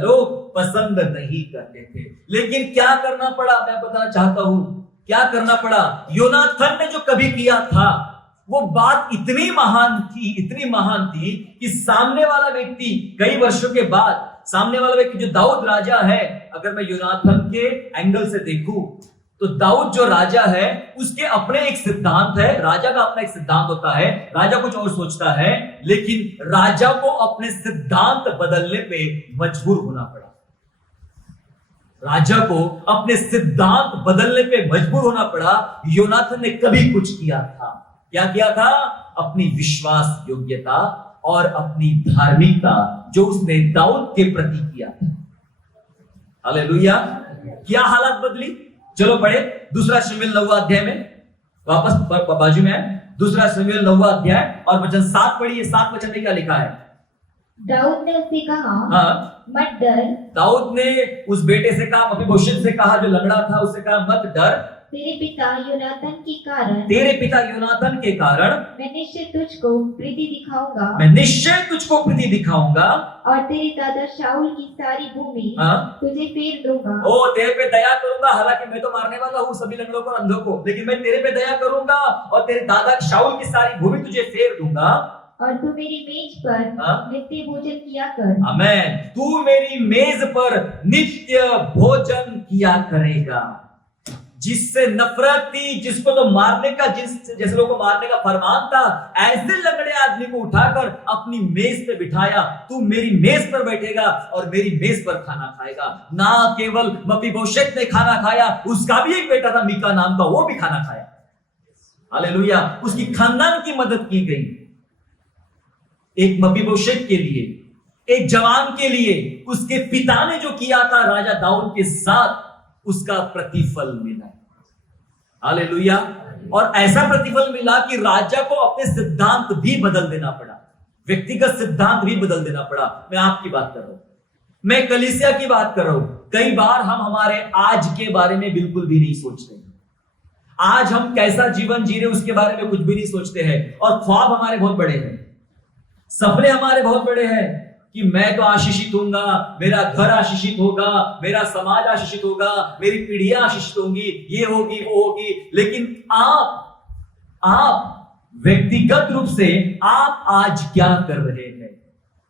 लोग पसंद नहीं करते थे। लेकिन क्या करना पड़ा, मैं बताना चाहता हूं क्या करना पड़ा। योनाथन ने जो कभी किया था वो बात इतनी महान थी कि सामने वाला व्यक्ति कई वर्षों के बाद, सामने वाला व्यक्ति जो दाऊद राजा है, अगर मैं योनाथन के एंगल से देखूं तो दाऊद जो राजा है उसके अपने एक सिद्धांत है, राजा का अपना एक सिद्धांत होता है, राजा कुछ और सोचता है, लेकिन राजा को अपने सिद्धांत बदलने पे मजबूर होना पड़ा। राजा को अपने सिद्धांत बदलने पे मजबूर होना पड़ा। योनाथन ने कभी कुछ किया था, क्या किया था? अपनी विश्वास योग्यता और अपनी धार्मिकता जो उसने दाऊद के प्रति किया था। हालेलुया। क्या हालत बदली? चलो पढ़े दूसरा शमूएल 9वां अध्याय में, वापस बाजू में है, दूसरा शमूएल 9वां अध्याय और वचन 7 पढ़िए। 7 वचन में क्या लिखा है? दाऊद ने उससे कहा, हाँ, मत डर। दाऊद ने उस बेटे से कहा, मफीबोशेत से कहा, जो लंगड़ा था, उससे कहा मत डर, तेरे पिता योनाथन के कारण तेरे पिता योनाथन के कारण मैं निश्चय तुझको प्रीति दिखाऊंगा मैं निश्चय तुझको प्रीति दिखाऊंगा और तेरे दादा शाऊल की सारी भूमि हाँ? तुझे फेर दूंगा। ओ, तेरे पे दया करूंगा। हालांकि मैं तो मारने वाला हूँ सभी लंगड़ों को, अंधों को, लेकिन मैं तेरे पे दया करूंगा और तेरे दादा शाऊल की सारी भूमि तुझे फेर दूंगा और तू मेरी मेज पर हाँ? नित्य भोजन किया कर। आमेन। तू मेरी मेज पर नित्य भोजन किया करेगा। जिससे नफरत थी, जिसको तो मारने का, जैसे लोगों को मारने का फरमान था, ऐसे लंगड़े आदमी को उठाकर अपनी मेज पे बिठाया। तू मेरी मेज पर बैठेगा और मेरी मेज पर खाना खाएगा। ना केवल मफीबोशेत ने खाना खाया, उसका भी एक बेटा था मीका नाम का, वो भी खाना खाया। हालेलुया। उसकी खानदान की मदद की गई। एक मफीबोशेत के लिए, एक जवान के लिए उसके पिता ने जो किया था राजा दाऊद के साथ, उसका प्रतिफल मिला। हालेलुया। और ऐसा प्रतिफल मिला कि राजा को अपने सिद्धांत भी बदल देना पड़ा, व्यक्तिगत सिद्धांत भी बदल देना पड़ा। मैं आपकी बात कर रहा हूं, मैं कलीसिया की बात कर रहा हूं। कई बार हम हमारे आज के बारे में बिल्कुल भी नहीं सोचते। आज हम कैसा जीवन जी रहे उसके बारे में कुछ भी नहीं सोचते हैं। और ख्वाब हमारे बहुत बड़े हैं, सपने हमारे बहुत बड़े हैं कि मैं तो आशीषित होऊंगा, मेरा घर आशीषित होगा, मेरा समाज आशीषित होगा, मेरी पीढ़ियां आशीषित होंगी, ये होगी, वो होगी। लेकिन आप व्यक्तिगत रूप से आप आज क्या कर रहे हैं?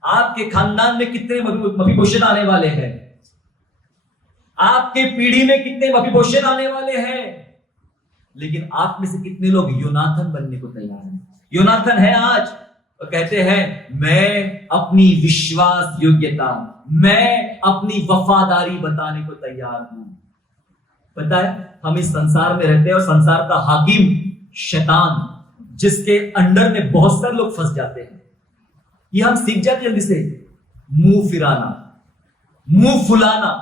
आपके खानदान में कितने मफीबोशेत आने वाले हैं? आपके पीढ़ी में कितने मफीबोशेत आने वाले हैं? लेकिन आप में से कितने लोग योनाथन बनने को तैयार हैं? योनाथन है आज, कहते हैं मैं अपनी विश्वास योग्यता, मैं अपनी वफादारी बताने को तैयार हूं। पता है, हम इस संसार में रहते हैं और संसार का हाकिम शैतान, जिसके अंडर में बहुत सारे लोग फंस जाते हैं। ये हम सीख जाते जल्दी से, मुंह फिराना, मुंह फुलाना।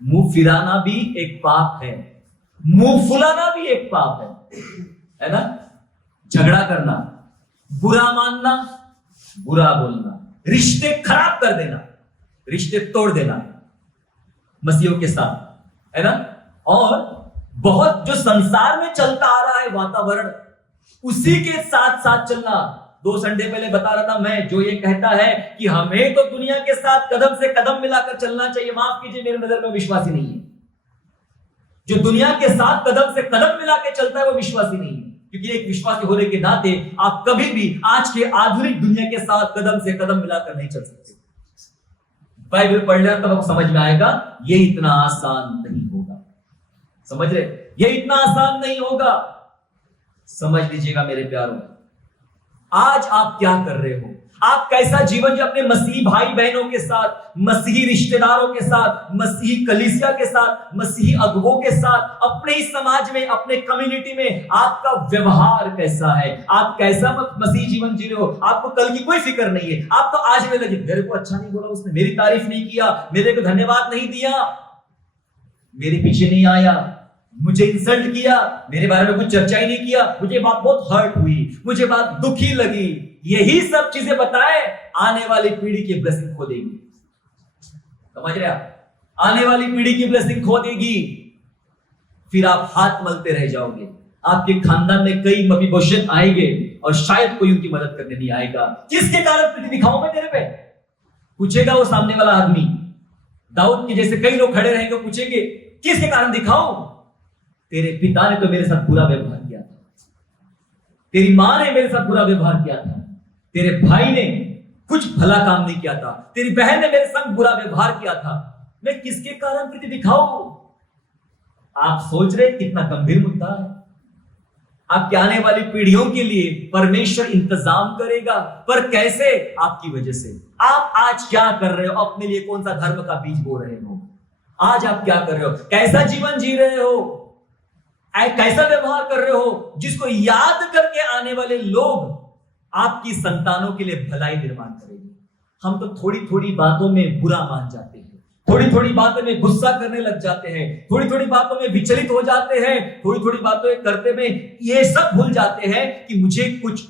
मुंह फिराना भी एक पाप है, मुंह फुलाना भी एक पाप है ना? झगड़ा करना, बुरा मानना, बुरा बोलना, रिश्ते खराब कर देना, रिश्ते तोड़ देना मसीहों के साथ, है ना? और बहुत जो संसार में चलता आ रहा है वातावरण, उसी के साथ साथ चलना। 2 संडे पहले बता रहा था मैं, जो ये कहता है कि हमें तो दुनिया के साथ कदम से कदम मिलाकर चलना चाहिए, माफ कीजिए मेरे नजर में विश्वासी नहीं है। जो दुनिया के साथ कदम से कदम मिलाकर चलता है वो विश्वासी नहीं है। क्योंकि एक विश्वासी होने के नाते आप कभी भी आज के आधुनिक दुनिया के साथ कदम से कदम मिलाकर नहीं चल सकते। बाइबल पढ़ लेना तब आपको समझ में आएगा, ये इतना आसान नहीं होगा। समझ रहे? ये इतना आसान नहीं होगा। समझ लीजिएगा मेरे प्यारों, आज आप क्या कर रहे हो? आप कैसा जीवन जो अपने मसीही भाई बहनों के साथ, मसीही रिश्तेदारों के साथ, मसीही कलीसिया के साथ, मसीही अगुवों के साथ, अपने ही समाज में, अपने कम्युनिटी में आपका व्यवहार कैसा है? आप कैसा मसीही जीवन जी रहे हो? आपको कल की कोई फिक्र नहीं है। आप तो आज में लगे, मेरे को अच्छा नहीं बोला उसने, मेरी तारीफ नहीं किया, मेरे को धन्यवाद नहीं दिया, मेरे पीछे नहीं आया, मुझे इंसल्ट किया, मेरे बारे में कुछ चर्चा ही नहीं किया, मुझे बात बहुत हर्ट हुई, मुझे बात दुखी लगी। यही सब चीजें बताए आने वाली पीढ़ी की ब्लेसिंग खो देगी। समझ रहे आप? आने वाली पीढ़ी की ब्लेसिंग खो देगी। फिर आप हाथ मलते रह जाओगे। आपके खानदान में कई मफीबोशेत आएंगे और शायद कोई उनकी मदद करने नहीं आएगा। किसके कारण प्रीति दिखाऊं मैं तेरे पे? पूछेगा वो सामने वाला आदमी। दाऊद के जैसे कई लोग खड़े रहेंगे, पूछेंगे किसके कारण दिखाऊं? तेरे पिता ने तो मेरे साथ बुरा व्यवहार किया था, तेरी मां ने मेरे साथ बुरा व्यवहार किया था, तेरे भाई ने कुछ भला काम नहीं किया था, तेरी बहन ने मेरे संग बुरा व्यवहार किया था। मैं किसके कारण प्रीति दिखाऊं? आप सोच रहे कितना गंभीर मुद्दा है। आपके आने वाली पीढ़ियों के लिए परमेश्वर इंतजाम करेगा, पर कैसे? आपकी वजह से। आप आज क्या कर रहे हो? अपने लिए कौन सा धर्म का बीज बो रहे हो? आज आप क्या कर रहे हो? कैसा जीवन जी रहे हो? कैसा व्यवहार कर रहे हो, जिसको याद करके आने वाले लोग आपकी संतानों के लिए भलाई निर्माण करेंगे। हम तो थोड़ी थोड़ी बातों में बुरा मान जाते हैं, थोड़ी थोड़ी बातों में गुस्सा करने लग जाते हैं, थोड़ी थोड़ी बातों में विचलित हो जाते हैं, थोड़ी थोड़ी बातों करते में ये सब भूल जाते हैं कि मुझे कुछ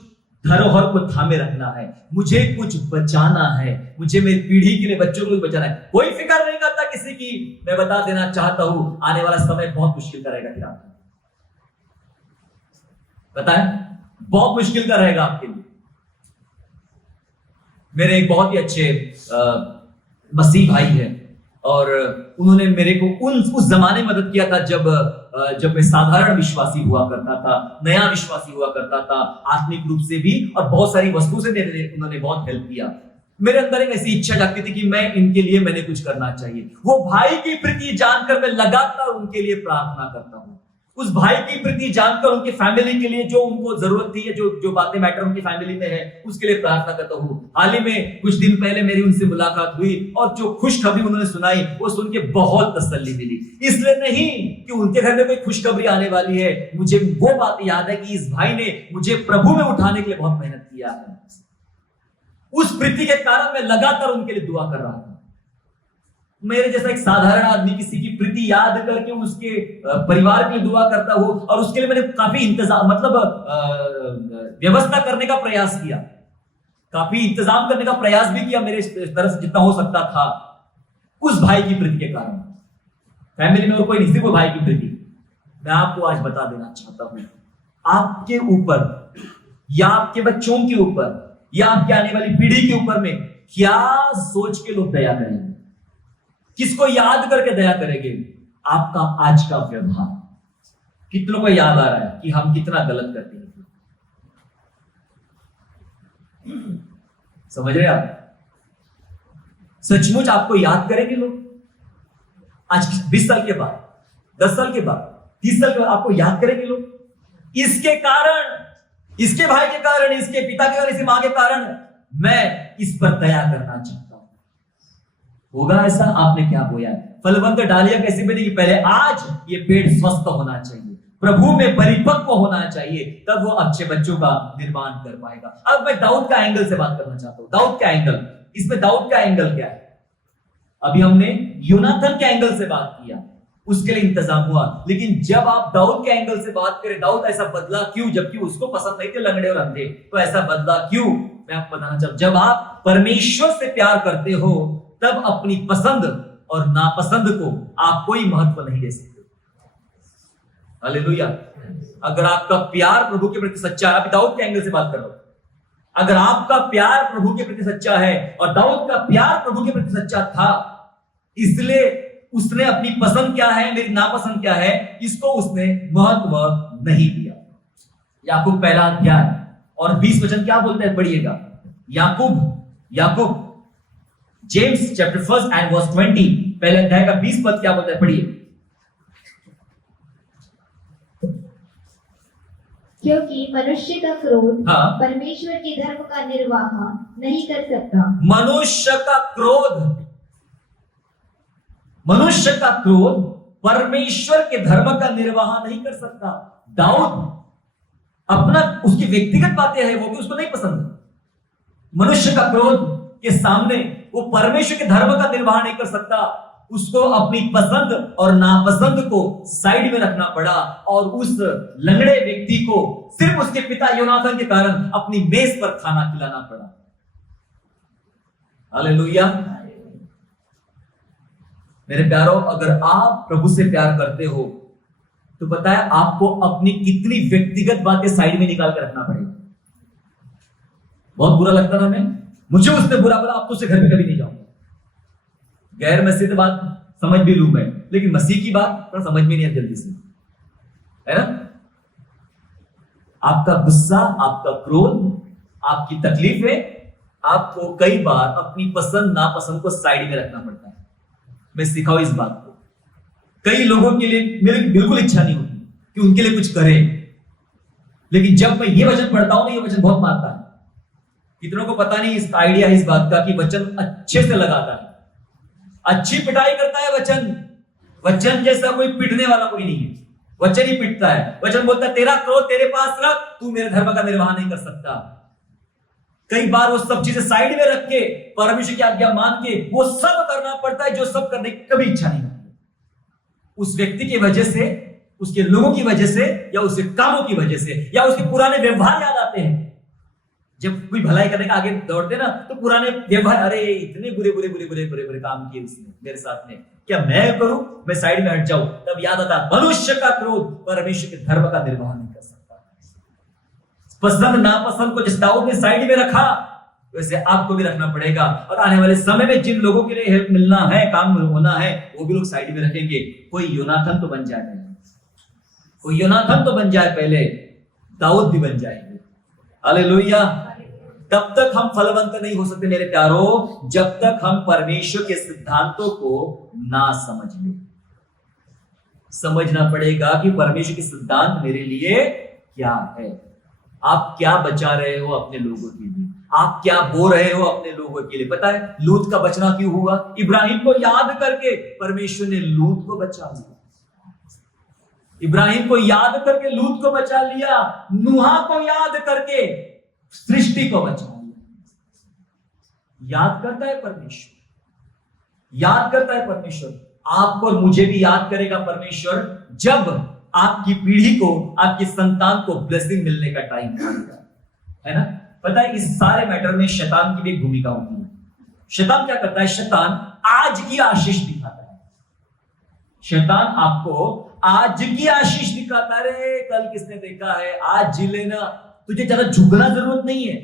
धरोहर को थामे रखना है, मुझे कुछ बचाना है, मुझे मेरी पीढ़ी के लिए, बच्चों को बचाना है। कोई फिक्र नहीं करता किसी की। मैं बता देना चाहता हूं, आने वाला समय बहुत मुश्किल का रहेगा। फिर आपका बताएं, बहुत मुश्किल का रहेगा आपके लिए। मेरे एक बहुत ही अच्छे मसीह भाई हैं, और उन्होंने मेरे को उस जमाने में मदद किया था जब मैं साधारण विश्वासी हुआ करता था, नया विश्वासी हुआ करता था, आत्मिक रूप से भी और बहुत सारी वस्तु से उन्होंने बहुत हेल्प किया। मेरे अंदर एक ऐसी इच्छा जागती थी कि मैं इनके लिए मैंने कुछ करना चाहिए। वो भाई की प्रति जानकर मैं लगातार उनके लिए प्रार्थना करता हूं। उस भाई की प्रति जानकर उनकी फैमिली के लिए जो उनको जरूरत थी, जो बातें मैटर उनकी फैमिली में है, उसके लिए प्रार्थना करता हूं। हाल ही में कुछ दिन पहले मेरी उनसे मुलाकात हुई और जो खुशखबरी उन्होंने सुनाई वो सुन के बहुत तसल्ली मिली। इसलिए नहीं कि उनके घर में कोई खुशखबरी आने वाली है, मुझे वो बात याद है कि इस भाई ने मुझे प्रभु में उठाने के लिए बहुत मेहनत किया है। उस प्रीति के कारण मैं लगातार उनके लिए दुआ कर रहा था। मेरे जैसा एक साधारण आदमी किसी की प्रीति याद करके उसके परिवार के लिए दुआ करता हूं, और उसके लिए मैंने काफी इंतजाम व्यवस्था करने का प्रयास किया, काफी इंतजाम करने का प्रयास भी किया मेरे तरफ से जितना हो सकता था। उस भाई की प्रीति के कारण, फैमिली में और कोई नहीं, सिर्फ वो भाई की प्रीति। मैं आपको आज बता देना चाहता हूं, आपके ऊपर या आपके बच्चों के ऊपर या आपके आने वाली पीढ़ी के ऊपर में क्या सोच के लोग दया करेंगे, किसको याद करके दया करेंगे? आपका आज का व्यवहार। कितनों को याद आ रहा है कि हम कितना गलत करते हैं? समझ रहे आप? सचमुच आपको याद करेंगे लोग आज 20 साल के बाद, 10 साल के बाद, 30 साल के बाद आपको याद करेंगे लोग। इसके कारण, इसके भाई के कारण, इसके पिता के कारण, इसकी मां के कारण मैं इस पर दया करना चाहता हूं। होगा ऐसा? आपने क्या बोया? फलवंत डालियां कैसी बनेगी? पहले आज ये पेड़ स्वस्थ होना चाहिए, प्रभु में परिपक्व होना चाहिए, तब वो अच्छे बच्चों का निर्माण कर पाएगा। अब मैं दाऊद का एंगल से बात करना चाहता हूं। दाऊद का एंगल, इसमें दाऊद का एंगल क्या है? अभी हमने यूनाथन के एंगल से बात किया, उसके लिए इंतजाम हुआ, लेकिन जब आप दाऊद के एंगल से बात करें, दाऊद ऐसा बदला क्यों? जबकि उसको पसंद नहीं थे लंगड़े और अंधे, तो ऐसा बदला क्यों? मैं आपको बताना चाहता हूं, जब आप परमेश्वर से प्यार करते हो तब अपनी पसंद और नापसंद को आप कोई महत्व नहीं दे सकते। हालेलुया। अगर आपका प्यार प्रभु के प्रति सच्चा है, अभी दाऊद के एंगल से बात कर रहा हूं, अगर आपका प्यार प्रभु के प्रति सच्चा है, और दाऊद का प्यार प्रभु के प्रति सच्चा था, इसलिए उसने अपनी पसंद क्या है, मेरी नापसंद क्या है, इसको उसने महत्व नहीं दिया। याकूब पहला अध्याय और 20 वचन क्या बोलते हैं? पढ़िएगा। याकूब जेम्स चैप्टर 1 एंड वर्स 20, पहले अध्याय का 20 पद क्या बोलता है? पढ़िए। क्योंकि मनुष्य का क्रोध परमेश्वर के धर्म का निर्वाह नहीं कर सकता। मनुष्य का क्रोध परमेश्वर के धर्म का निर्वाह नहीं कर सकता। दाऊद अपना, उसकी व्यक्तिगत बातें हैं वो भी उसको नहीं पसंद। मनुष्य का क्रोध के सामने वो परमेश्वर के धर्म का निर्वाह नहीं कर सकता। उसको अपनी पसंद और नापसंद को साइड में रखना पड़ा, और उस लंगड़े व्यक्ति को सिर्फ उसके पिता योनाथन के कारण अपनी मेज पर खाना खिलाना पड़ा। हालेलुया। मेरे प्यारों, अगर आप प्रभु से प्यार करते हो तो पता है आपको अपनी कितनी व्यक्तिगत बातें साइड में निकाल कर रखना पड़ेगा। बहुत बुरा लगता था, मुझे उसने बुरा बोला, आप तो उससे घर पे कभी नहीं जाऊंगा। गैर मसीह बात समझ भी लूं मैं, लेकिन मसीह की बात तो समझ में नहीं है जल्दी से, है ना? आपका गुस्सा, आपका क्रोध, आपकी तकलीफें, आपको कई बार अपनी पसंद नापसंद को साइड में रखना पड़ता है। मैं सिखाऊं इस बात को। कई लोगों के लिए मेरी बिल्कुल इच्छा नहीं होती कि उनके लिए कुछ करें, लेकिन जब मैं ये वचन पढ़ता हूं ना, ये वचन बहुत मारता है। कितनों को पता नहीं इस आइडिया इस बात का कि वचन अच्छे से लगाता है, अच्छी पिटाई करता है वचन। वचन जैसा कोई पिटने वाला कोई नहीं है, वचन ही पिटता है। वचन बोलता है तेरा क्रोध तेरे पास रख, तू मेरे धर्म का निर्वाह नहीं कर सकता। कई बार वो सब चीजें साइड में रख के परमेश्वर की आज्ञा मान के वो सब करना पड़ता है जो सब करने की कभी इच्छा नहीं होती। उस व्यक्ति की वजह से, उसके लोगों की वजह से, या उसके कामों की वजह से, या उसके पुराने व्यवहार याद आते हैं। जब कोई भलाई करने का आगे दौड़ते ना, तो पुराने व्यवहार, अरे इतने बुरे बुरे बुरे बुरे बुरे बुरे काम किए उसने मेरे साथ में, क्या मैं करूं, मैं साइड में हट जाऊं। तब याद आता मनुष्य का क्रोध परमेश्वर के धर्म का निर्वाह नहीं कर सकता। पसंद नापसंद को जिस दाऊद ने साइड में रखा, वैसे आपको भी रखना पड़ेगा। और आने वाले समय में जिन लोगों के लिए हेल्प मिलना है, काम होना है, वो भी लोग साइड में रखेंगे। कोई योनाथन तो बन जाए पहले, कोई योनाथन तो बन जाए पहले, दाऊद भी बन जाएंगे। हालेलुया। तब तक हम फलवंत नहीं हो सकते मेरे प्यारों, जब तक हम परमेश्वर के सिद्धांतों को ना समझ लें। समझना पड़ेगा कि परमेश्वर के सिद्धांत मेरे लिए क्या है। आप क्या बचा रहे हो अपने लोगों के लिए, आप क्या बो रहे हो अपने लोगों के लिए। पता है लूत का बचना क्यों हुआ? इब्राहिम को याद करके परमेश्वर ने लूत को बचा लिया। इब्राहिम को याद करके लूत को बचा लिया, नूहा को याद करके सृष्टि को बचा लिया। याद करता है परमेश्वर, याद करता है परमेश्वर। आपको और मुझे भी याद करेगा परमेश्वर जब आपकी पीढ़ी को, आपकी संतान को ब्लेसिंग मिलने का टाइम आएगा, है ना। पता है इस सारे मैटर में शैतान की भी एक भूमिका होती है। शैतान क्या करता है? शैतान आज की आशीष दिखाता है। शैतान आपको आज की आशीष दिखाता है। रे कल किसने देखा है, आज जी लेना। तुझे ज्यादा झुकना जरूरत नहीं है,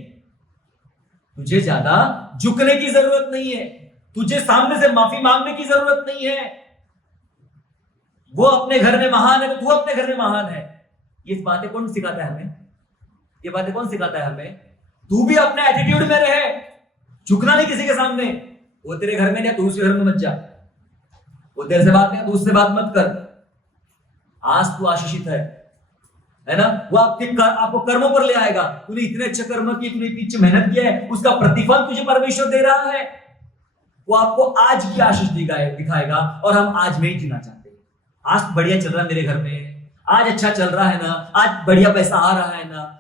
तुझे ज्यादा झुकने की जरूरत नहीं है, तुझे सामने से माफी मांगने की जरूरत नहीं है। वो अपने घर में महान है तो तू अपने घर में महान है। ये बातें कौन सिखाता है हमें? ये बातें कौन सिखाता है हमें? तू भी अपने एटीट्यूड में रहे, झुकना नहीं किसी के सामने। वो तेरे घर में नहीं, तू उसके घर में मत जा। वो तेरे से बात नहीं, तू उससे बात मत कर। आज तू आशीषित है ना। वो आपको कर्मों पर ले आएगा। तूने इतने अच्छे कर्म किए, तूने पीछे मेहनत किया है, उसका प्रतिफल तुझे परमेश्वर दे रहा है। वो आपको आज की आशीष दिखाएगा। और हम आज में ही जीना चाहते हैं। आज बढ़िया चल रहा है मेरे घर में, आज अच्छा चल रहा है ना, आज बढ़िया पैसा आ रहा है ना,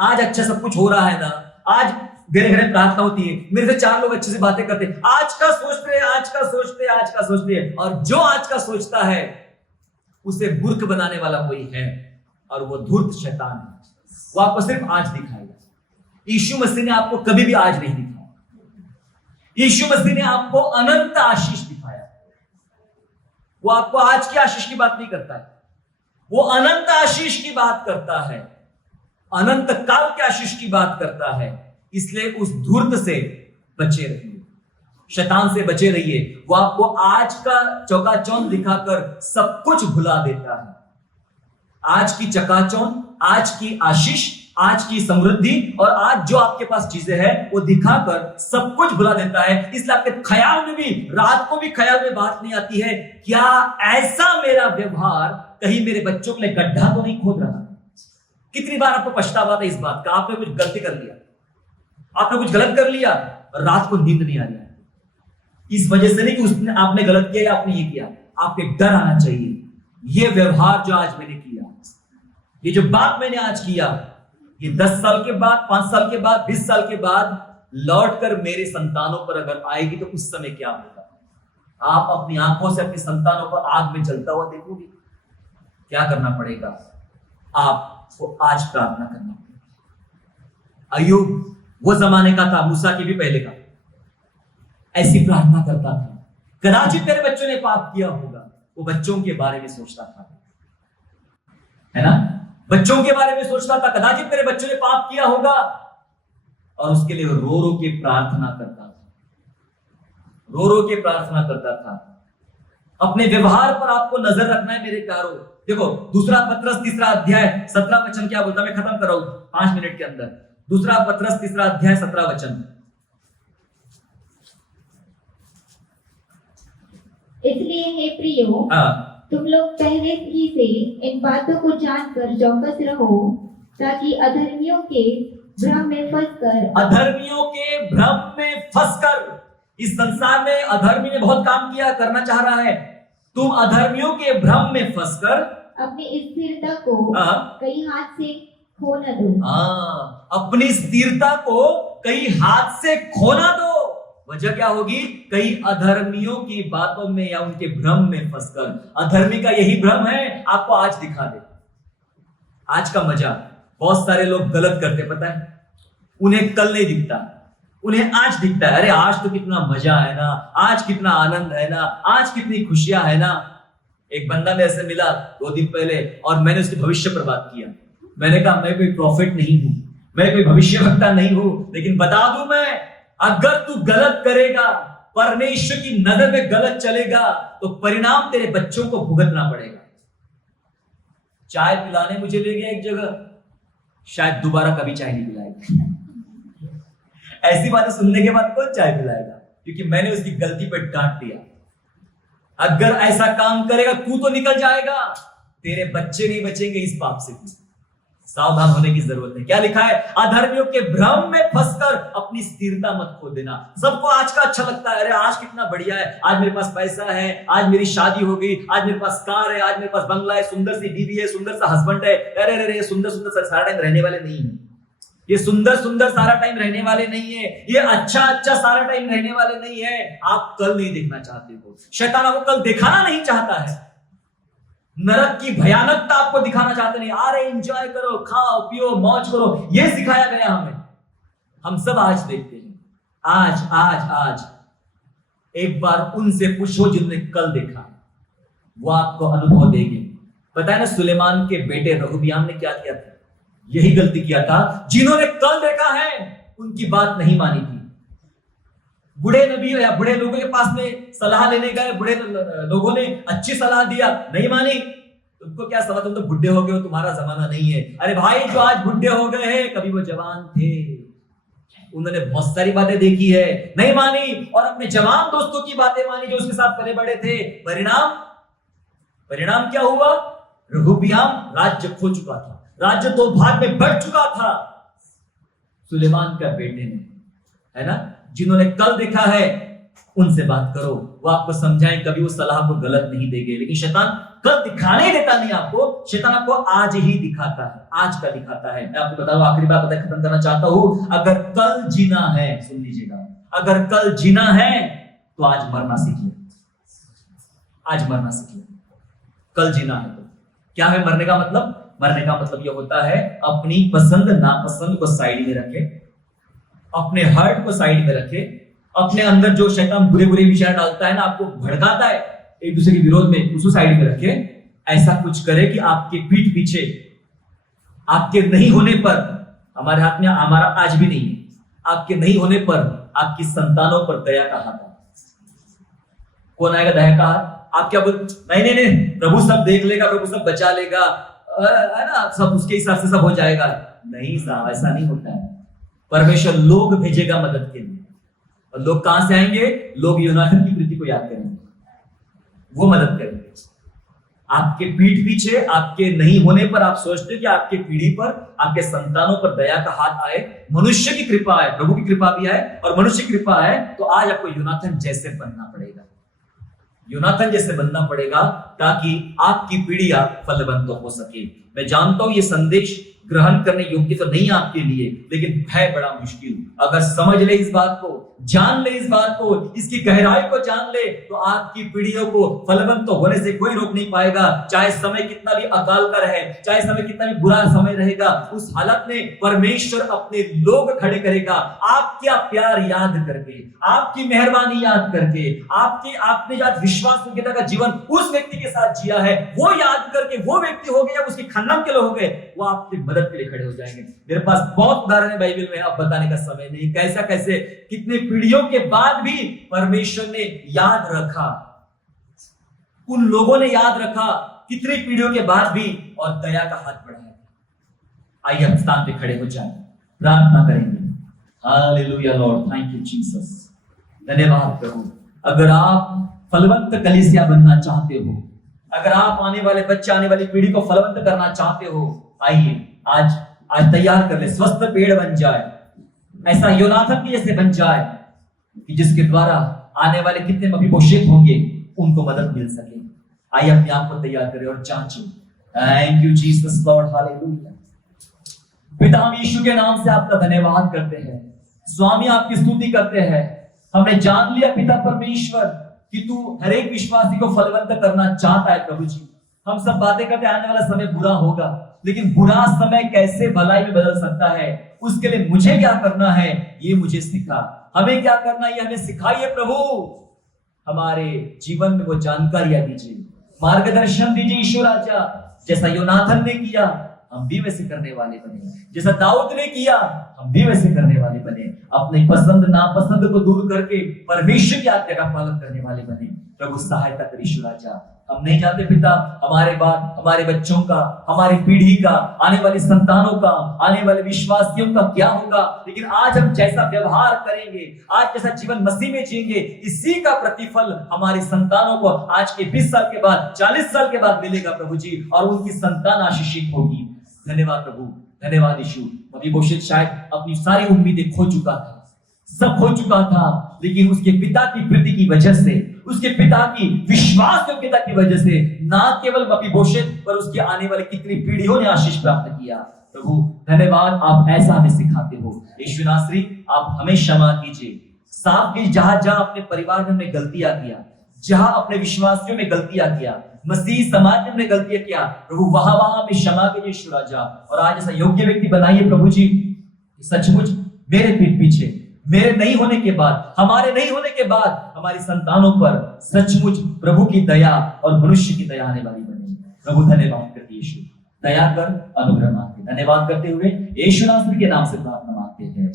आज अच्छा सब कुछ हो रहा है ना, आज मेरे घर में प्रार्थना होती है, मेरे से 4 लोग अच्छे से बातें करते हैं। आज का सोचते हैं, आज का सोचते हैं, आज का सोचते हैं। और जो आज का सोचता है उसे मूर्ख बनाने वाला कोई है, और वो धूर्त शैतान है। वो आपको सिर्फ आज दिखाएगा। यीशु मसीह ने आपको कभी भी आज नहीं दिखाया। यीशु मसीह ने आपको अनंत आशीष दिखाया। वो आपको आज की आशीष की बात नहीं करता है, वो अनंत आशीष की बात करता है, अनंत काल की आशीष की बात करता है। इसलिए उस धूर्त से बचे रहिए, शैतान से बचे रहिए। वो आपको आज का चौकाचौंध दिखाकर सब कुछ भुला देता है। आज की चकाचौंध, आज की आशीष, आज की समृद्धि और आज जो आपके पास चीजें हैं वो दिखाकर सब कुछ भुला देता है। इसलिए आपके ख्याल में भी, रात को भी ख्याल में बात नहीं आती है, क्या ऐसा मेरा व्यवहार कहीं मेरे बच्चों के लिए गड्ढा तो नहीं खोद रहा। कितनी बार आपको पछतावा था इस बात का, आपने कुछ गलती कर लिया, आपने कुछ गलत कर लिया, रात को नींद नहीं आ रही। इस वजह से नहीं कि उसने आपने गलत किया या आपने ये किया, आपके डर आना चाहिए। ये व्यवहार जो आज मैंने किया, ये जो बात मैंने आज किया, ये 10 साल के बाद, 5 साल के बाद, 20 साल के बाद लौटकर मेरे संतानों पर अगर आएगी तो उस समय क्या होगा? आप अपनी आंखों से अपनी संतानों पर आग में जलता हुआ देखोगे। क्या करना पड़ेगा? आपको आज प्रार्थना करना पड़ेगा। अय्यूब वो जमाने का था, मूसा के भी पहले का, ऐसी प्रार्थना करता था। कदाचित तेरे बच्चों ने पाप किया होगा, वो बच्चों के बारे में सोचता था, है ना, बच्चों के बारे में सोचता था। कदाचित तेरे बच्चों ने पाप किया होगा, और उसके लिए रो रो के प्रार्थना करता था, रो रो के प्रार्थना करता था। अपने व्यवहार पर आपको नजर रखना है मेरे प्यारों। देखो 2 पत्रस 3 अध्याय 17 वचन क्या बोलता है, मैं खत्म कर रहा हूं 5 मिनट के अंदर। 2 पत्रस 3 अध्याय 17 वचन। इसलिए हे प्रियो, तुम लोग पहले ही से इन बातों को जानकर चौकस रहो, ताकि अधर्मियों के भ्रम में फंसकर, इस संसार में अधर्मी ने बहुत काम किया, करना चाह रहा है, तुम अधर्मियों के भ्रम में फंसकर अपनी स्थिरता को कई हाथ से खो न दो। अपनी स्थिरता को कई हाथ से खो ना दो। वजह क्या होगी? कई अधर्मियों की बातों में या उनके भ्रम में फंसकर। अधर्मी का यही भ्रम है, आपको आज दिखा दे। आज का मजा, बहुत सारे लोग गलत करते, पता है, उन्हें कल नहीं दिखता, उन्हें आज दिखता है। अरे आज तो कितना मजा है ना, आज कितना आनंद है ना, आज कितनी खुशियां है ना। एक बंदा मेरे से मिला 2 दिन पहले और मैंने उसके भविष्य पर बात किया। मैंने कहा मैं कोई प्रॉफिट नहीं हूं, मैं कोई भविष्यवक्ता नहीं हूं, लेकिन बता दूं मैं, अगर तू गलत करेगा, परमेश्वर की नजर में गलत चलेगा, तो परिणाम तेरे बच्चों को भुगतना पड़ेगा। चाय पिलाने मुझे ले गया एक जगह, शायद दोबारा कभी चाय नहीं पिलाएगा। ऐसी बातें सुनने के बाद कौन चाय पिलाएगा? क्योंकि मैंने उसकी गलती पर डांट दिया। अगर ऐसा काम करेगा तू तो निकल जाएगा, तेरे बच्चे नहीं बचेंगे इस पाप से। सावधान होने की जरूरत है। क्या लिखा है? अधर्मियों के भ्रम में फंसकर अपनी स्थिरता मत खो देना। सबको आज का अच्छा लगता है, अरे आज कितना बढ़िया है, आज मेरे पास पैसा है, आज मेरी शादी हो गई, आज मेरे पास कार है, आज मेरे पास बंगला है, सुंदर सी बीवी है, सुंदर सा हस्बैंड है। अरे अरे सुंदर सुंदर सारा टाइम रहने वाले नहीं है, ये सुंदर सुंदर सारा टाइम रहने वाले नहीं है, ये अच्छा अच्छा सारा टाइम रहने वाले नहीं है। आप कल नहीं देखना चाहते हो, शैतान आपको कल दिखाना नहीं चाहता है, नरक की भयानकता आपको दिखाना चाहते नहीं। अरे एंजॉय करो, खाओ पियो मौज करो, ये सिखाया गया हमें। हम सब आज देखते हैं, आज आज आज एक बार उनसे पूछो जिन्होंने कल देखा, वो आपको अनुभव देंगे। पता है ना, सुलेमान के बेटे रहूबियाम ने क्या किया था? यही गलती किया था। जिन्होंने कल देखा है उनकी बात नहीं मानी थी। बुढ़े नबी या बुढ़े लोगों के पास में सलाह लेने गए, बुढ़े लोगों ने अच्छी सलाह दिया, नहीं मानी। तुमको क्या सलाह, तुम तो बुढ़े हो गए हो, तुम्हारा जमाना नहीं है। अरे भाई, जो आज बुढ़े हो गए हैं, कभी वो जवान थे, उन्होंने बहुत सारी बातें देखी है, नहीं मानी, और अपने जवान दोस्तों की बातें मानी जो उसके साथ पले बड़े थे। परिणाम क्या हुआ? रहूबियाम राज्य खो चुका था, राज्य तो भाग में बढ़ चुका था। सुलेमान का बेटे ने, है ना, जिन्होंने कल देखा है उनसे बात करो, वो आपको समझाएं, कभी वो सलाह को गलत नहीं देंगे। लेकिन शैतान कल दिखाने ही देता नहीं आपको, शैतान आपको आज ही दिखाता है, आज का दिखाता है। मैं आपको बताऊं, आखिरी बात बता खत्म करना चाहता हूं। अगर कल जीना है, सुन लीजिएगा, अगर कल जीना है तो आज मरना सीख ले, आज मरना सीख ले। कल जीना है तो क्या है मरने का मतलब? मरने का मतलब यह होता है अपनी पसंद नापसंद को साइड में रखे, अपने हर्ट को साइड में रखे, अपने अंदर जो शैतान बुरे बुरे विचार डालता है ना, आपको भड़काता है एक दूसरे के विरोध में, उसको साइड में रखे। ऐसा कुछ करे कि आपके पीठ पीछे, आपके नहीं होने पर, हमारे हाथ में हमारा आज भी नहीं है, आपके नहीं होने पर आपकी संतानों पर दया का हाथ है। कौन आएगा दया का हाथ? आप क्या बोल, नहीं, प्रभु सब देख लेगा, प्रभु सब बचा लेगा, है ना, सब उसके हिसाब से सब हो जाएगा। नहीं साहब, ऐसा नहीं होता है। परमेश्वर लोग भेजेगा मदद के लिए, और लोग कहां से आएंगे? लोग यूनाथन की प्रीति को याद करेंगे, वो मदद करेंगे। आपके पीठ पीछे, आपके नहीं होने पर आप सोचते हो कि आपके पीढ़ी पर, आपके संतानों पर दया का हाथ आए, मनुष्य की कृपा है, प्रभु की कृपा भी है और मनुष्य की कृपा है, तो आज आपको यूनाथन जैसे बनना पड़ेगा, यूनाथन जैसे बनना पड़ेगा, ताकि आपकी पीढ़ियां फलवंत हो सके। मैं जानता हूं ये संदेश ग्रहण करने योग्य तो नहीं आपके लिए, लेकिन है बड़ा मुश्किल। अगर समझ ले इस बात को, जान ले इस बात को, इसकी गहराई को जान ले, तो आपकी पीढ़ियों को फलवंत होने से कोई रोक नहीं पाएगा। चाहे समय कितना भी अकाल का रहे, चाहे समय कितना भी बुरा समय रहेगा, उस हालत में परमेश्वर अपने लोग खड़े करेगा, आपका प्यार याद करके, आपकी मेहरबानी याद करके, आपने जो विश्वास योग्यता का जीवन उस व्यक्ति के साथ जिया है, वो याद करके, वो व्यक्ति हो गया, उसके खानदान के लोग हो गए, वो आपकी मदद के लिए खड़े हो जाएंगे। मेरे पास बहुत उदाहरण है बाइबल में, अब बताने का समय नहीं, कैसा कैसे कितने पीढ़ियों के बाद भी परमेश्वर ने याद रखा, उन लोगों ने याद रखा, कितनी पीढ़ियों के बाद भी, और दया का हाथ बढ़ाया। आइए हम स्थान पे खड़े हो जाएं, प्रार्थना करेंगे। Hallelujah Lord, thank you Jesus, धन्यवाद प्रभु। अगर आप फलवंत कलीसिया बनना चाहते हो, अगर आप आने वाले बच्चे, आने वाली पीढ़ी को फलवंत करना चाहते हो, आइए आज तैयार कर ले, स्वस्थ पेड़ बन जाए, ऐसा योनाथन के जैसे बन जाए कि जिसके द्वारा आने वाले कितने मफीबोशेत होंगे उनको मदद मिल सके। आइए अपने आप को तैयार करें और जांचें। Thank you Jesus Lord, hallelujah. पिता, हम यीशु के नाम से आपका धन्यवाद करते हैं। स्वामी, आपकी स्तुति करते हैं। हमने जान लिया पिता परमेश्वर कि तू हर एक विश्वासी को फलवंत करना चाहता है प्रभु जी। हम सब बातें करते आने वाला समय बुरा होगा, लेकिन बुरा समय कैसे भलाई में बदल सकता है, उसके लिए मुझे क्या करना है ये मुझे सिखा। हमें क्या करना है ये हमें सिखाइए प्रभु। हमारे जीवन में वो जानकारियां दीजिए, मार्गदर्शन दीजिए ईश्वर राजा। जैसा योनाथन ने किया हम भी वैसे करने वाले बने, जैसा दाऊद ने किया हम भी वैसे करने वाले बने। अपनी पसंद नापसंद को दूर करके परमेश्वर की आज्ञा का पालन करने वाले बने। प्रभु सहायता कर ईश्वर राजा। हम नहीं चाहते पिता हमारे बाद हमारे बच्चों का, हमारी पीढ़ी का, आने वाली संतानों का, आने वाले विश्वासियों का क्या होगा, लेकिन आज हम जैसा व्यवहार करेंगे, आज जैसा जीवन मसीह में जिएंगे, इसी का प्रतिफल हमारी संतानों को आज के 20 साल के बाद, 40 साल के बाद मिलेगा प्रभु जी, और उनकी संतान आशीषित होगी। धन्यवाद प्रभु, धन्यवाद यीशु। मफीबोशेत शायद अपनी सारी उम्मीदें खो चुका था, सब खो चुका था, लेकिन उसके पिता की प्रीति की वजह से, उसके पिता की विश्वास योग्यता की वजह से ना केवल मफीबोशेत पर उसके आने वाली कितनी पीढ़ियों ने आशीष प्राप्त किया। प्रभु धन्यवाद, आप ऐसा हमें सिखाते हो। यीशु नासरी, आप हमें क्षमा कीजिए, साफ कीजिए जहां जहां अपने परिवार में हमने गलतियां किया, जहां अपने विश्वासियों में गलतियां किया, मसीह समाज में हमने गलतियां किया, प्रभु वहां वहां में क्षमा कीजिए यीशु राजा। और आज ऐसा योग्य व्यक्ति बनाइए प्रभु जी, सचमुच मेरे पीठ पीछे, मेरे नहीं होने के बाद, हमारे नहीं होने के बाद हमारी संतानों पर सचमुच प्रभु की दया और मनुष्य की दया आने वाली बने। प्रभु धन्यवाद करते यीशु, दया कर, अनुग्रह मांगते, धन्यवाद करते हुए यीशु नासरी के नाम से प्रार्थना मांगते हैं।